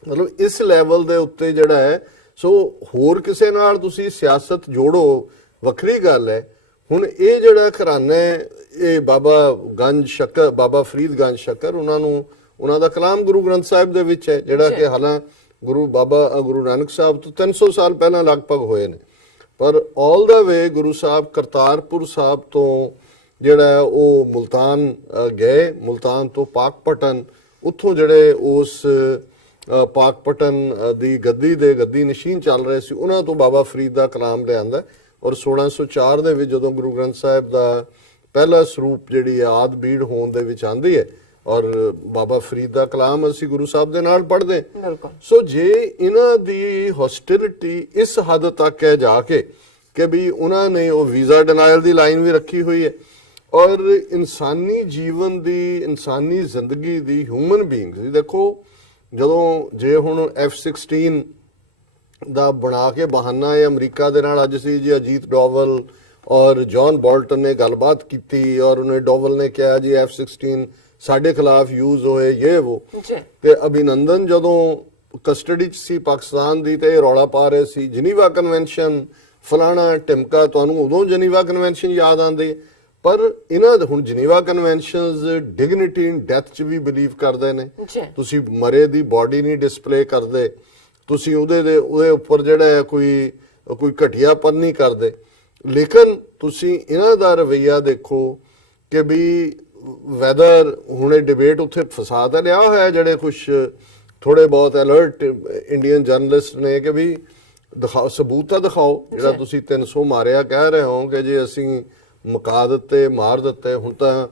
ਮਤਲਬ ਇਸ ਲੈਵਲ ਦੇ ਉੱਤੇ ਜਿਹੜਾ ਹੈ। ਸੋ ਹੋਰ ਕਿਸੇ ਨਾਲ ਤੁਸੀਂ ਸਿਆਸਤ ਜੋੜੋ, ਵੱਖਰੀ ਗੱਲ ਹੈ। ਹੁਣ ਇਹ ਜਿਹੜਾ ਘਰਾਨਾ ਹੈ, ਇਹ ਬਾਬਾ ਗੰਜ ਸ਼ੱਕਰ, ਬਾਬਾ ਫਰੀਦ ਗੰਜ ਸ਼ੱਕਰ, ਉਹਨਾਂ ਦਾ ਕਲਾਮ ਗੁਰੂ ਗ੍ਰੰਥ ਸਾਹਿਬ ਦੇ ਵਿੱਚ ਹੈ, ਜਿਹੜਾ ਕਿ ਹਾਲਾਂ ਗੁਰੂ ਨਾਨਕ ਸਾਹਿਬ ਤੋਂ 300 ਸਾਲ ਪਹਿਲਾਂ ਲਗਭਗ ਹੋਏ ਨੇ। ਪਰ ਆਲ ਦਾ ਵੇ ਗੁਰੂ ਸਾਹਿਬ ਕਰਤਾਰਪੁਰ ਸਾਹਿਬ ਤੋਂ ਜਿਹੜਾ ਉਹ ਮੁਲਤਾਨ ਗਏ, ਮੁਲਤਾਨ ਤੋਂ ਪਾਕਪਟਨ, ਉੱਥੋਂ ਜਿਹੜੇ ਉਸ ਪਾਕਪਟਨ ਦੀ ਗੱਦੀ ਨਸ਼ੀਨ ਚੱਲ ਰਹੇ ਸੀ, ਉਹਨਾਂ ਤੋਂ ਬਾਬਾ ਫਰੀਦ ਦਾ ਕਲਾਮ ਲਿਆਂਦਾ। ਔਰ 1604 ਦੇ ਵਿੱਚ ਜਦੋਂ ਗੁਰੂ ਗ੍ਰੰਥ ਸਾਹਿਬ ਦਾ ਪਹਿਲਾ ਸਰੂਪ ਜਿਹੜੀ ਆਦ ਬੀੜ ਹੋਣ ਦੇ ਵਿੱਚ ਆਂਦੀ ਹੈ, ਔਰ ਬਾਬਾ ਫਰੀਦ ਦਾ ਕਲਾਮ ਅਸੀਂ ਗੁਰੂ ਸਾਹਿਬ ਦੇ ਨਾਲ ਪੜ੍ਹਦੇ। ਸੋ ਜੇ ਇਹਨਾਂ ਦੀ ਹੌਸਟਿਲਿਟੀ ਇਸ ਹੱਦ ਤੱਕ ਹੈ ਜਾ ਕੇ ਕਿ ਵੀ ਉਹਨਾਂ ਨੇ ਉਹ ਵੀਜ਼ਾ ਡਿਨਾਇਲ ਦੀ ਲਾਈਨ ਵੀ ਰੱਖੀ ਹੋਈ ਹੈ, ਔਰ ਇਨਸਾਨੀ ਜੀਵਨ ਦੀ, ਇਨਸਾਨੀ ਜ਼ਿੰਦਗੀ ਦੀ, ਹਿਊਮਨ ਬੀਇੰਗਸ ਦੀ, ਦੇਖੋ ਜਦੋਂ ਜੇ ਹੁਣ F-16 ਦਾ ਬਣਾ ਕੇ ਬਹਾਨਾ ਹੈ ਅਮਰੀਕਾ ਦੇ ਨਾਲ, ਅੱਜ ਸੀ ਜੀ ਅਜੀਤ ਡੋਵਲ ਔਰ ਜੌਨ ਬੋਲਟਨ ਨੇ ਗੱਲਬਾਤ ਕੀਤੀ, ਔਰ ਉਹਨੇ ਡੋਵਲ ਨੇ ਕਿਹਾ ਜੀ F-16 ਸਾਡੇ ਖਿਲਾਫ ਯੂਜ਼ ਹੋਏ ਇਹ ਉਹ, ਤੇ ਅਭਿਨੰਦਨ ਜਦੋਂ ਕਸਟਡੀ 'ਚ ਸੀ ਪਾਕਿਸਤਾਨ ਦੀ ਤੇ ਇਹ ਰੌਲਾ ਪਾ ਰਹੇ ਸੀ ਜਨੀਵਾ ਕਨਵੈਨਸ਼ਨ ਫਲਾਣਾ ਟਿਮਕਾ। ਤੁਹਾਨੂੰ ਉਦੋਂ ਜਨੀਵਾ ਕਨਵੈਨਸ਼ਨ ਯਾਦ ਆਉਂਦੀ, ਪਰ ਇਹਨਾਂ ਦੇ ਹੁਣ ਜਨੀਵਾ ਕਨਵੈਨਸ਼ਨਸ ਡਿਗਨਿਟੀ ਇਨ ਡੈਥ 'ਚ ਵੀ ਬਿਲੀਵ ਕਰਦੇ ਨੇ। ਤੁਸੀਂ ਮਰੇ ਦੀ ਬਾਡੀ ਨਹੀਂ ਡਿਸਪਲੇ ਕਰਦੇ, ਤੁਸੀਂ ਉਹਦੇ ਉੱਪਰ ਜਿਹੜਾ ਕੋਈ ਘਟੀਆਪਨ ਨਹੀਂ ਕਰਦੇ। ਲੇਕਿਨ ਤੁਸੀਂ ਇਹਨਾਂ ਦਾ ਰਵੱਈਆ ਦੇਖੋ ਕਿ ਵੀ ਵੈਦਰ ਹੁਣੇ ਡਿਬੇਟ ਉੱਥੇ ਫਸਾ ਤਾਂ ਲਿਆ ਹੋਇਆ, ਜਿਹੜੇ ਕੁਝ ਥੋੜੇ ਬਹੁਤ ਅਲਰਟ ਇੰਡੀਅਨ ਜਰਨਲਿਸਟ ਨੇ ਕਿ ਵੀ ਦਿਖਾਓ, ਸਬੂਤ ਤਾਂ ਦਿਖਾਓ, ਜਿਹੜਾ ਤੁਸੀਂ 300 ਮਾਰਿਆ ਕਹਿ ਰਹੇ ਹੋ ਕਿ ਜੇ ਅਸੀਂ ਮੁਕਾ ਦਿੱਤੇ, ਮਾਰ ਦਿੱਤੇ। ਹੁਣ ਤਾਂ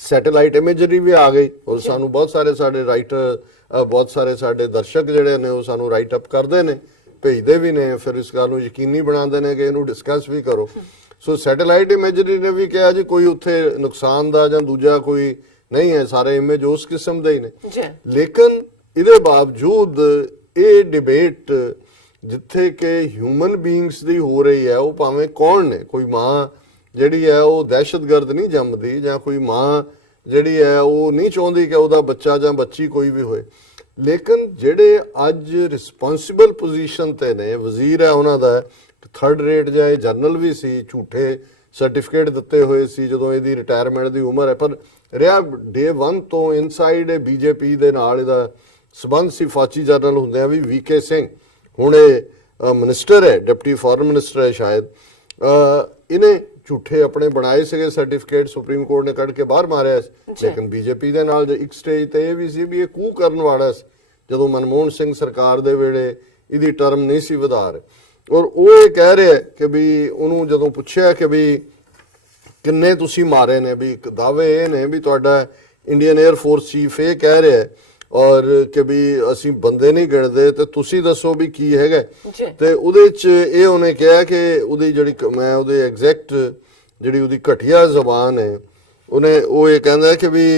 ਸੈਟੇਲਾਈਟ ਇਮੇਜਰੀ ਵੀ ਆ ਗਈ, ਔਰ ਸਾਨੂੰ ਬਹੁਤ ਸਾਰੇ ਸਾਡੇ ਰਾਈਟਰ, ਬਹੁਤ ਸਾਰੇ ਸਾਡੇ ਦਰਸ਼ਕ ਜਿਹੜੇ ਨੇ ਉਹ ਸਾਨੂੰ ਰਾਈਟ ਅਪ ਕਰਦੇ ਨੇ, ਭੇਜਦੇ ਵੀ ਨੇ, ਫਿਰ ਇਸ ਗੱਲ ਨੂੰ ਯਕੀਨੀ ਬਣਾਉਂਦੇ ਨੇ ਕਿ ਇਹਨੂੰ ਡਿਸਕਸ ਵੀ ਕਰੋ। ਸੋ ਸੈਟੇਲਾਈਟ ਇਮੇਜਰੀ ਨੇ ਵੀ ਕਿਹਾ ਜੀ ਕੋਈ ਉੱਥੇ ਨੁਕਸਾਨ ਦਾ ਜਾਂ ਦੂਜਾ ਕੋਈ ਨਹੀਂ ਹੈ, ਸਾਰੇ ਇਮੇਜ ਉਸ ਕਿਸਮ ਦੇ ਹੀ ਨੇ। ਲੇਕਿਨ ਇਹਦੇ ਬਾਵਜੂਦ ਇਹ ਡਿਬੇਟ ਜਿੱਥੇ ਕਿ ਹਿਊਮਨ ਬੀਇੰਗਸ ਦੀ ਹੋ ਰਹੀ ਹੈ, ਉਹ ਭਾਵੇਂ ਕੌਣ ਨੇ, ਕੋਈ ਮਾਂ ਜਿਹੜੀ ਹੈ ਉਹ ਦਹਿਸ਼ਤਗਰਦ ਨਹੀਂ ਜੰਮਦੀ, ਜਾਂ ਕੋਈ ਮਾਂ ਜਿਹੜੀ ਹੈ ਉਹ ਨਹੀਂ ਚਾਹੁੰਦੀ ਕਿ ਉਹਦਾ ਬੱਚਾ ਜਾਂ ਬੱਚੀ ਕੋਈ ਵੀ ਹੋਏ। ਲੇਕਿਨ ਜਿਹੜੇ ਅੱਜ ਰਿਸਪੌਂਸਿਬਲ ਪੋਜੀਸ਼ਨ ਤੇ ਨੇ, ਵਜ਼ੀਰ ਹੈ ਉਹਨਾਂ ਦਾ, ਥਰਡ ਰੇਟ ਜਾਂ ਇਹ ਜਰਨਲ ਵੀ ਸੀ, ਝੂਠੇ ਸਰਟੀਫਿਕੇਟ ਦਿੱਤੇ ਹੋਏ ਸੀ ਜਦੋਂ ਇਹਦੀ ਰਿਟਾਇਰਮੈਂਟ ਦੀ ਉਮਰ ਹੈ, ਪਰ ਰਿਹਾ ਡੇ 1 ਤੋਂ ਇਨਸਾਈਡ ਬੀਜੇਪੀ ਦੇ ਨਾਲ ਇਹਦਾ ਸਬੰਧ ਸੀ। ਫੌਜੀ ਜਰਨਲ ਹੁੰਦਿਆਂ ਵੀ VK ਸਿੰਘ, ਹੁਣ ਇਹ ਮਿਨਿਸਟਰ ਹੈ, ਡਿਪਟੀ ਫੋਰਨ ਮਿਨਿਸਟਰ ਹੈ ਸ਼ਾਇਦ, ਇਹਨੇ ਝੂਠੇ ਆਪਣੇ ਬਣਾਏ ਸੀਗੇ ਸਰਟੀਫਿਕੇਟ, ਸੁਪਰੀਮ ਕੋਰਟ ਨੇ ਕੱਢ ਕੇ ਬਾਹਰ ਮਾਰਿਆ ਸੀ। ਲੇਕਿਨ ਬੀਜੇਪੀ ਦੇ ਨਾਲ ਇੱਕ ਸਟੇਜ ਤੇ ਇਹ ਵੀ ਸੀ ਵੀ ਇਹ ਕੂ ਕਰਨ ਵਾਲਾ ਸੀ, ਜਦੋਂ ਮਨਮੋਹਨ ਸਿੰਘ ਸਰਕਾਰ ਦੇ ਵੇਲੇ ਇਹਦੀ ਟਰਮ ਨਹੀਂ ਸੀ ਵਧਾ ਰਹੇ। ਔਰ ਉਹ ਇਹ ਕਹਿ ਰਿਹਾ ਕਿ ਵੀ ਉਹਨੂੰ ਜਦੋਂ ਪੁੱਛਿਆ ਕਿ ਵੀ ਕਿੰਨੇ ਤੁਸੀਂ ਮਾਰੇ ਨੇ, ਵੀ ਦਾਅਵੇ ਇਹ ਨੇ ਵੀ ਤੁਹਾਡਾ ਇੰਡੀਅਨ 에ਅਰ ਫੋਰਸ ਚੀਫ ਇਹ ਕਹਿ ਰਿਹਾ ਔਰ ਕਿ ਵੀ ਅਸੀਂ ਬੰਦੇ ਨਹੀਂ ਗਿਣਦੇ, ਤੇ ਤੁਸੀਂ ਦੱਸੋ ਵੀ ਕੀ ਹੈਗਾ। ਤੇ ਉਹਦੇ ਚ ਇਹ ਉਹਨੇ ਕਿਹਾ ਕਿ ਉਹਦੀ ਜਿਹੜੀ, ਮੈਂ ਉਹਦੇ ਐਗਜ਼ੈਕਟ ਜਿਹੜੀ ਉਹਦੀ ਘਟੀਆ ਜ਼ਬਾਨ ਹੈ, ਉਹ ਇਹ ਕਹਿੰਦਾ ਕਿ ਵੀ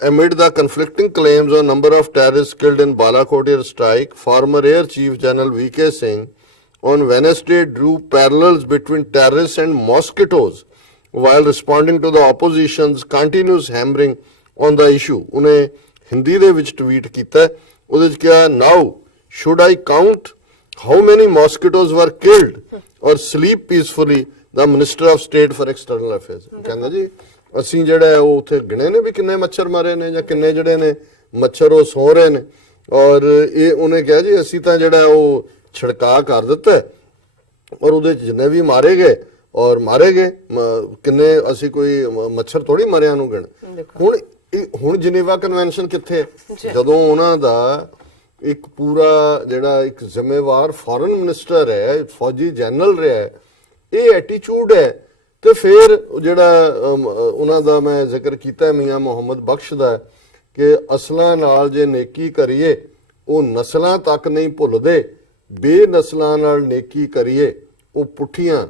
amid the conflicting claims on number of terrorists killed in Balakot air strike, former Air Chief General VK Singh on Wednesday drew parallels between terrorists and mosquitoes while responding to the opposition's continuous hammering on the issue. ਉਹਨੇ ਹਿੰਦੀ ਦੇ ਵਿੱਚ tweet ਕੀਤਾ, ਉਹਦੇ ਚ ਕਿਹਾ, now should I count how many mosquitoes were killed or sleep peacefully, the Minister of State for External Affairs ਕਹਿੰਦਾ ਜੀ ਅਸੀਂ ਜਿਹੜਾ ਉਹ ਉੱਥੇ ਗਿਣੇ ਨੇ ਵੀ ਕਿੰਨੇ ਮੱਛਰ ਮਾਰੇ ਨੇ, ਜਾਂ ਕਿੰਨੇ ਜਿਹੜੇ ਨੇ ਮੱਛਰ ਉਹ ਸੌ ਰਹੇ ਨੇ। ਔਰ ਇਹ ਉਹਨੇ ਕਿਹਾ ਜੀ ਅਸੀਂ ਤਾਂ ਜਿਹੜਾ ਉਹ ਛਿੜਕਾ ਕਰ ਦਿੱਤਾ, ਔਰ ਉਹਦੇ ਚ ਜਿੰਨੇ ਵੀ ਮਾਰੇ ਗਏ ਔਰ ਮਾਰੇ ਗਏ, ਕਿੰਨੇ ਅਸੀਂ ਕੋਈ ਮੱਛਰ ਥੋੜੀ ਮਰਿਆਂ ਨੂੰ ਗਿਣ। ਹੁਣ ਜਨੀਵਾ ਕਨਵੈਨਸ਼ਨ ਕਿੱਥੇ, ਜਦੋਂ ਉਹਨਾਂ ਦਾ ਇੱਕ ਪੂਰਾ ਜਿਹੜਾ ਇੱਕ ਜ਼ਿੰਮੇਵਾਰ ਫੋਰਨ ਮਿਨਿਸਟਰ ਹੈ, ਫੌਜੀ ਜਨਰਲ ਰਿਹਾ, ਇਹ ਐਟੀਚਿਊਡ ਹੈ। ਤੇ ਫਿਰ ਜਿਹੜਾ ਉਹਨਾਂ ਦਾ ਮੈਂ ਜ਼ਿਕਰ ਕੀਤਾ ਮੀਆਂ ਮੁਹੰਮਦ ਬਖਸ਼ ਦਾ, ਕਿ ਅਸਲਾਂ ਨਾਲ ਜੇ ਨੇਕੀ ਕਰੀਏ ਉਹ ਨਸਲਾਂ ਤੱਕ ਨਹੀਂ ਭੁੱਲਦੇ, ਬੇਨਸਲਾਂ ਨਾਲ ਨੇਕੀ ਕਰੀਏ ਉਹ ਪੁੱਠੀਆਂ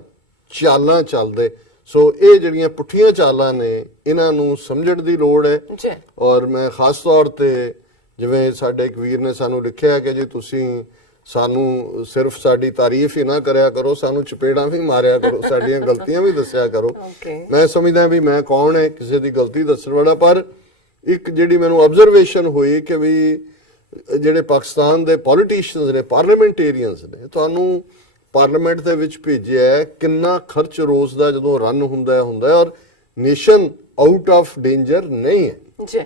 ਚਾਲਾਂ ਚੱਲਦੇ। ਸੋ ਇਹ ਜਿਹੜੀਆਂ ਪੁੱਠੀਆਂ ਚਾਲਾਂ ਨੇ ਇਹਨਾਂ ਨੂੰ ਸਮਝਣ ਦੀ ਲੋੜ ਹੈ। ਜੀ ਔਰ ਮੈਂ ਖਾਸ ਤੌਰ ਤੇ ਜਿਵੇਂ ਸਾਡੇ ਇੱਕ ਵੀਰ ਨੇ ਸਾਨੂੰ ਲਿਖਿਆ ਕਿ ਜੀ ਤੁਸੀਂ ਸਾਨੂੰ ਸਿਰਫ ਸਾਡੀ ਤਾਰੀਫ ਹੀ ਨਾ ਕਰਿਆ ਕਰੋ, ਸਾਨੂੰ ਚਪੇੜਾਂ ਵੀ ਮਾਰਿਆ ਕਰੋ, ਸਾਡੀਆਂ ਗਲਤੀਆਂ ਵੀ ਦੱਸਿਆ ਕਰੋ। ਮੈਂ ਸਮਝਦਾ ਵੀ ਮੈਂ ਕੌਣ ਹੈ ਕਿਸੇ ਦੀ ਗਲਤੀ ਦੱਸਣ ਵਾਲਾ, ਪਰ ਇੱਕ ਜਿਹੜੀ ਮੈਨੂੰ ਆਬਜ਼ਰਵੇਸ਼ਨ ਹੋਈ ਕਿ ਵੀ ਜਿਹੜੇ ਪਾਕਿਸਤਾਨ ਦੇ ਪੋਲੀਟੀਸ਼ੀਅਨਸ ਨੇ, ਪਾਰਲੀਮੈਂਟੇਰੀਅਨਸ ਨੇ, ਤੁਹਾਨੂੰ ਪਾਰਲੀਮੈਂਟ ਦੇ ਵਿੱਚ ਭੇਜਿਆ, ਕਿੰਨਾ ਖਰਚ ਰੋਜ਼ ਦਾ ਜਦੋਂ ਰਨ ਹੁੰਦਾ ਹੈ ਔਰ ਨੇਸ਼ਨ ਆਊਟ ਆਫ ਡੇਂਜਰ ਨਹੀਂ ਹੈ। ਜੀ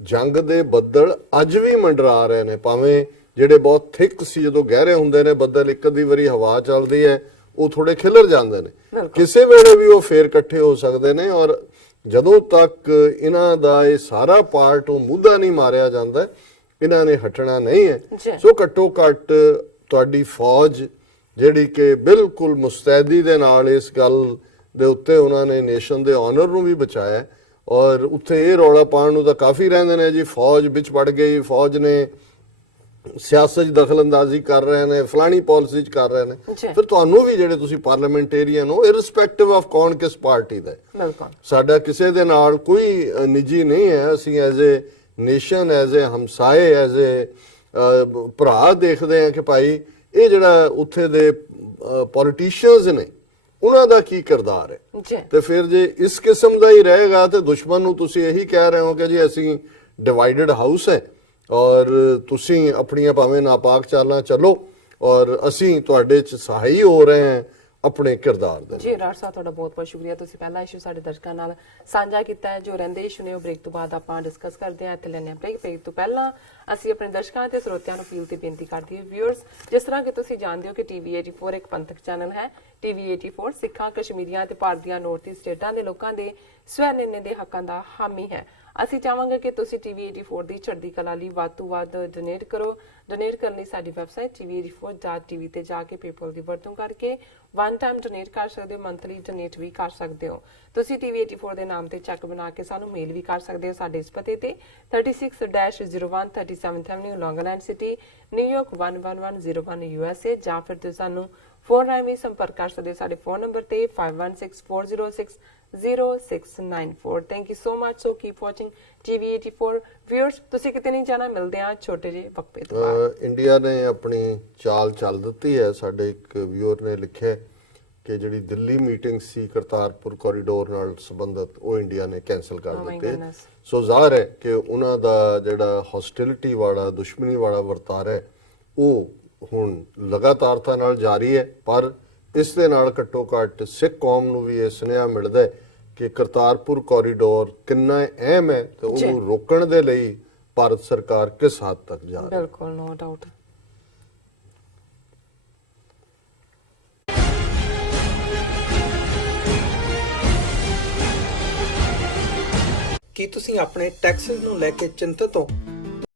ਜੰਗ ਦੇ ਬੱਦਲ ਅੱਜ ਵੀ ਮੰਡਰਾ ਰਹੇ ਨੇ, ਭਾਵੇਂ ਜਿਹੜੇ ਬਹੁਤ ਥਿਕ ਸੀ ਜਦੋਂ ਗਹਿਰੇ ਹੁੰਦੇ ਨੇ ਬੱਦਲ, ਇੱਕ ਅੱਧੀ ਵਾਰੀ ਹਵਾ ਚੱਲਦੀ ਹੈ ਉਹ ਥੋੜੇ ਖਿਲਰ ਜਾਂਦੇ ਨੇ, ਕਿਸੇ ਵੇਲੇ ਵੀ ਉਹ ਫੇਰ ਇਕੱਠੇ ਹੋ ਸਕਦੇ ਨੇ। ਔਰ ਜਦੋਂ ਤੱਕ ਇਹਨਾਂ ਦਾ ਇਹ ਸਾਰਾ ਪਾਰਟ ਉਹ ਮੁੱਦਾ ਨਹੀਂ ਮਾਰਿਆ ਜਾਂਦਾ ਇਹਨਾਂ ਨੇ ਹਟਣਾ ਨਹੀਂ ਹੈ। ਸੋ ਘੱਟੋ ਘੱਟ ਤੁਹਾਡੀ ਫੌਜ ਜਿਹੜੀ ਕਿ ਬਿਲਕੁਲ ਮੁਸਤੈਦੀ ਦੇ ਨਾਲ ਇਸ ਗੱਲ ਦੇ ਉੱਤੇ ਉਹਨਾਂ ਨੇ ਨੇਸ਼ਨ ਦੇ ਆਨਰ ਨੂੰ ਵੀ ਬਚਾਇਆ। ਔਰ ਉੱਥੇ ਇਹ ਰੌਲਾ ਪਾਉਣ ਨੂੰ ਤਾਂ ਕਾਫੀ ਰਹਿੰਦੇ ਨੇ ਜੀ, ਫੌਜ ਵਿੱਚ ਵੜ ਗਈ, ਫੌਜ ਨੇ ਸਿਆਸਤ 'ਚ ਦਖਲਅੰਦਾਜ਼ੀ ਕਰ ਰਹੇ ਨੇ, ਫਲਾਣੀ ਪਾਲਿਸੀ 'ਚ ਕਰ ਰਹੇ ਨੇ। ਫਿਰ ਤੁਹਾਨੂੰ ਵੀ ਜਿਹੜੇ ਤੁਸੀਂ ਪਾਰਲੀਮੈਂਟੇਰੀਅਨ ਹੋ, ਇਰਰਿਸਪੈਕਟਿਵ ਆਫ ਕੌਣ ਕਿਸ ਪਾਰਟੀ ਦਾ, ਸਾਡਾ ਕਿਸੇ ਦੇ ਨਾਲ ਕੋਈ ਨਿੱਜੀ ਨਹੀਂ ਹੈ। ਅਸੀਂ as a nation, as a ਹਮਸਾਏ, ਐਜ਼ ਏ ਭਰਾ ਦੇਖਦੇ ਹਾਂ ਕਿ ਭਾਈ ਇਹ ਜਿਹੜਾ ਉੱਥੇ ਦੇ ਪੋਲੀਟੀਸ਼ੀਅਨਸ ਨੇ ਉਹਨਾਂ ਦਾ ਕੀ ਕਿਰਦਾਰ ਹੈ। ਤੇ ਫਿਰ ਜੇ ਇਸ ਕਿਸਮ ਦਾ ਹੀ ਰਹੇਗਾ ਤੇ ਦੁਸ਼ਮਣ ਨੂੰ ਤੁਸੀਂ ਇਹੀ ਕਹਿ ਰਹੇ ਹੋ ਕਿ ਜੀ ਅਸੀਂ ਡਿਵਾਈਡਡ ਹਾਊਸ ਹੈ ਔਰ ਤੁਸੀਂ ਆਪਣੀਆਂ ਭਾਵੇਂ ਨਾਪਾਕ ਚਾਲਾਂ ਚੱਲੋ ਔਰ ਅਸੀਂ ਤੁਹਾਡੇ ਚ ਸਹਾਈ ਹੋ ਰਹੇ ਹਾਂ ਆਪਣੇ ਕਿਰਦਾਰ ਦੇ। ਜੀ ਰਾਜ ਸਾਹਿਬ ਤੁਹਾਡਾ ਬਹੁਤ ਬਹੁਤ ਸ਼ੁਕਰੀਆ, ਤੁਸੀਂ ਪਹਿਲਾ ਇਸ਼ੂ ਸਾਡੇ ਦਰਸ਼ਕਾਂ ਨਾਲ ਸਾਂਝਾ ਕੀਤਾ ਹੈ। ਜੋ ਰਹਿੰਦੇ ਇਸ਼ੂ ਨੇ ਉਹ ਬ੍ਰੇਕ ਤੋਂ ਬਾਅਦ ਆਪਾਂ ਡਿਸਕਸ ਕਰਦੇ ਹਾਂ। ਇੱਥੇ ਲੈਣੇ ਬ੍ਰੇਕ ਤੋਂ ਪਹਿਲਾਂ ਅਸੀਂ ਆਪਣੇ ਦਰਸ਼ਕਾਂ ਤੇ ਸਰੋਤਿਆਂ ਨੂੰ ਅਪੀਲ ਤੇ ਬੇਨਤੀ ਕਰਦੇ ਹਾਂ ਵਿਊਅਰਸ, ਜਿਸ ਤਰ੍ਹਾਂ ਕਿ ਤੁਸੀਂ ਜਾਣਦੇ ਹੋ ਕਿ ਟੀਵੀ 84 ਇੱਕ ਪੰਥਕ ਚੈਨਲ ਹੈ। ਟੀਵੀ 84 ਸਿੱਖਾਂ, ਕਸ਼ਮੀਰੀਆਂ ਤੇ ਭਾਰਤ ਦੀਆਂ ਨੌਰਥ ਈਸਟ ਸਟੇਟਾਂ ਦੇ ਲੋਕਾਂ ਦੇ ਸਵੈ ਨਿਰਣੇ ਦੇ ਹੱਕਾਂ ਦਾ ਹਾਮੀ ਹੈ। ਅਸੀਂ ਚਾਹਾਂਗੇ ਕਿ ਤੁਸੀਂ ਟੀਵੀ 84 ਦੀ ਚੜ੍ਹਦੀ ਕਲਾ ਲਈ ਵੱਧ ਤੋਂ ਵੱਧ ਡੋਨੇਟ ਕਰੋ। ਡੋਨੇਟ ਕਰਨ ਲਈ ਸਾਡੀ ਵੈਬਸਾਈਟ tv84.tv ਤੇ ਜਾ ਕੇ PayPal ਦੀ ਵਰਤੋਂ ਕਰਕੇ ਵਨ ਟਾਈਮ ਡੋਨੇਟ ਕਰ ਸਕਦੇ ਹੋ, ਮੰਥਲੀ ਡੋਨੇਟ ਵੀ ਕਰ ਸਕਦੇ ਹੋ। ਤੁਸੀਂ ਟੀਵੀ 84 ਦੇ ਨਾਮ ਤੇ ਚੈੱਕ ਬਣਾ ਕੇ ਸਾਨੂੰ ਮੇਲ ਵੀ ਕਰ ਸਕਦੇ ਹੋ ਸਾਡੇ ਇਸ ਪਤੇ ਤੇ 36-01 37th Avenue, Long Island City, New York 11101 USA, ਜਾਂ ਫਿਰ ਤੁਸੀਂ ਸਾਨੂੰ ਫੋਨ ਰਾਹੀਂ ਵੀ ਸੰਪਰਕ ਕਰ ਸਕਦੇ ਹੋ ਸਾਡੇ ਫੋਨ ਨੰਬਰ ਤੇ 5164060694। Thank you so much. So keep watching TV 84 viewers. ਤੁਸੀਂ ਕਿਤੇ ਨਹੀਂ ਜਾਣਾ, ਮਿਲਦੇ ਆ ਛੋਟੇ ਜਿਹੇ ਵਕਫੇ ਤੋਂ ਬਾਅਦ। ਇੰਡੀਆ ਨੇ ਆਪਣੀ ਚਾਲ ਚੱਲ ਦਿੱਤੀ ਹੈ। ਸਾਡੇ ਇੱਕ ਵਿਊਅਰ ਨੇ ਲਿਖਿਆ ਕਿ ਜਿਹੜੀ ਦਿੱਲੀ ਮੀਟਿੰਗ ਸੀ ਕਰਤਾਰਪੁਰ ਕੋਰੀਡੋਰ ਨਾਲ ਸੰਬੰਧਿਤ ਉਹ ਇੰਡੀਆ ਨੇ ਕੈਂਸਲ ਕਰ ਦਿੱਤੀ। ਸੋ ਜ਼ਾਹਰ ਹੈ ਕਿ ਉਹਨਾਂ ਦਾ ਜਿਹੜਾ ਹੌਸਟਿਲਿਟੀ ਵਾਲਾ, ਦੁਸ਼ਮਣੀ ਵਾਲਾ ਵਰਤਾਰਾ ਹੈ ਉਹ ਹੁਣ ਲਗਾਤਾਰਤਾ ਨਾਲ ਜਾਰੀ ਹੈ। ਪਰ ਇਸ ਦੇ ਨਾਲ ਘੱਟੋ ਘੱਟ ਸਿੱਖ ਕੌਮ ਨੂੰ ਵੀ ਇਹ ਸੁਨੇਹਾ ਮਿਲਦਾ ਹੈ ਕਿ ਕਰਤਾਰਪੁਰ ਕੋਰੀਡੋਰ ਕਿੰਨਾ ਅਹਿਮ ਹੈ ਤੇ ਉਹਨੂੰ ਰੋਕਣ ਦੇ ਲਈ ਭਾਰਤ ਸਰਕਾਰ ਕਿਸ ਹੱਦ ਤੱਕ ਜਾ ਰਹੀ ਹੈ। ਬਿਲਕੁਲ, ਨੋ ਡਾਊਟ। ਕੀ ਤੁਸੀਂ ਆਪਣੇ ਟੈਕਸਸ ਨੂੰ ਲੈ ਕੇ ਚਿੰਤਤ ਹੋ?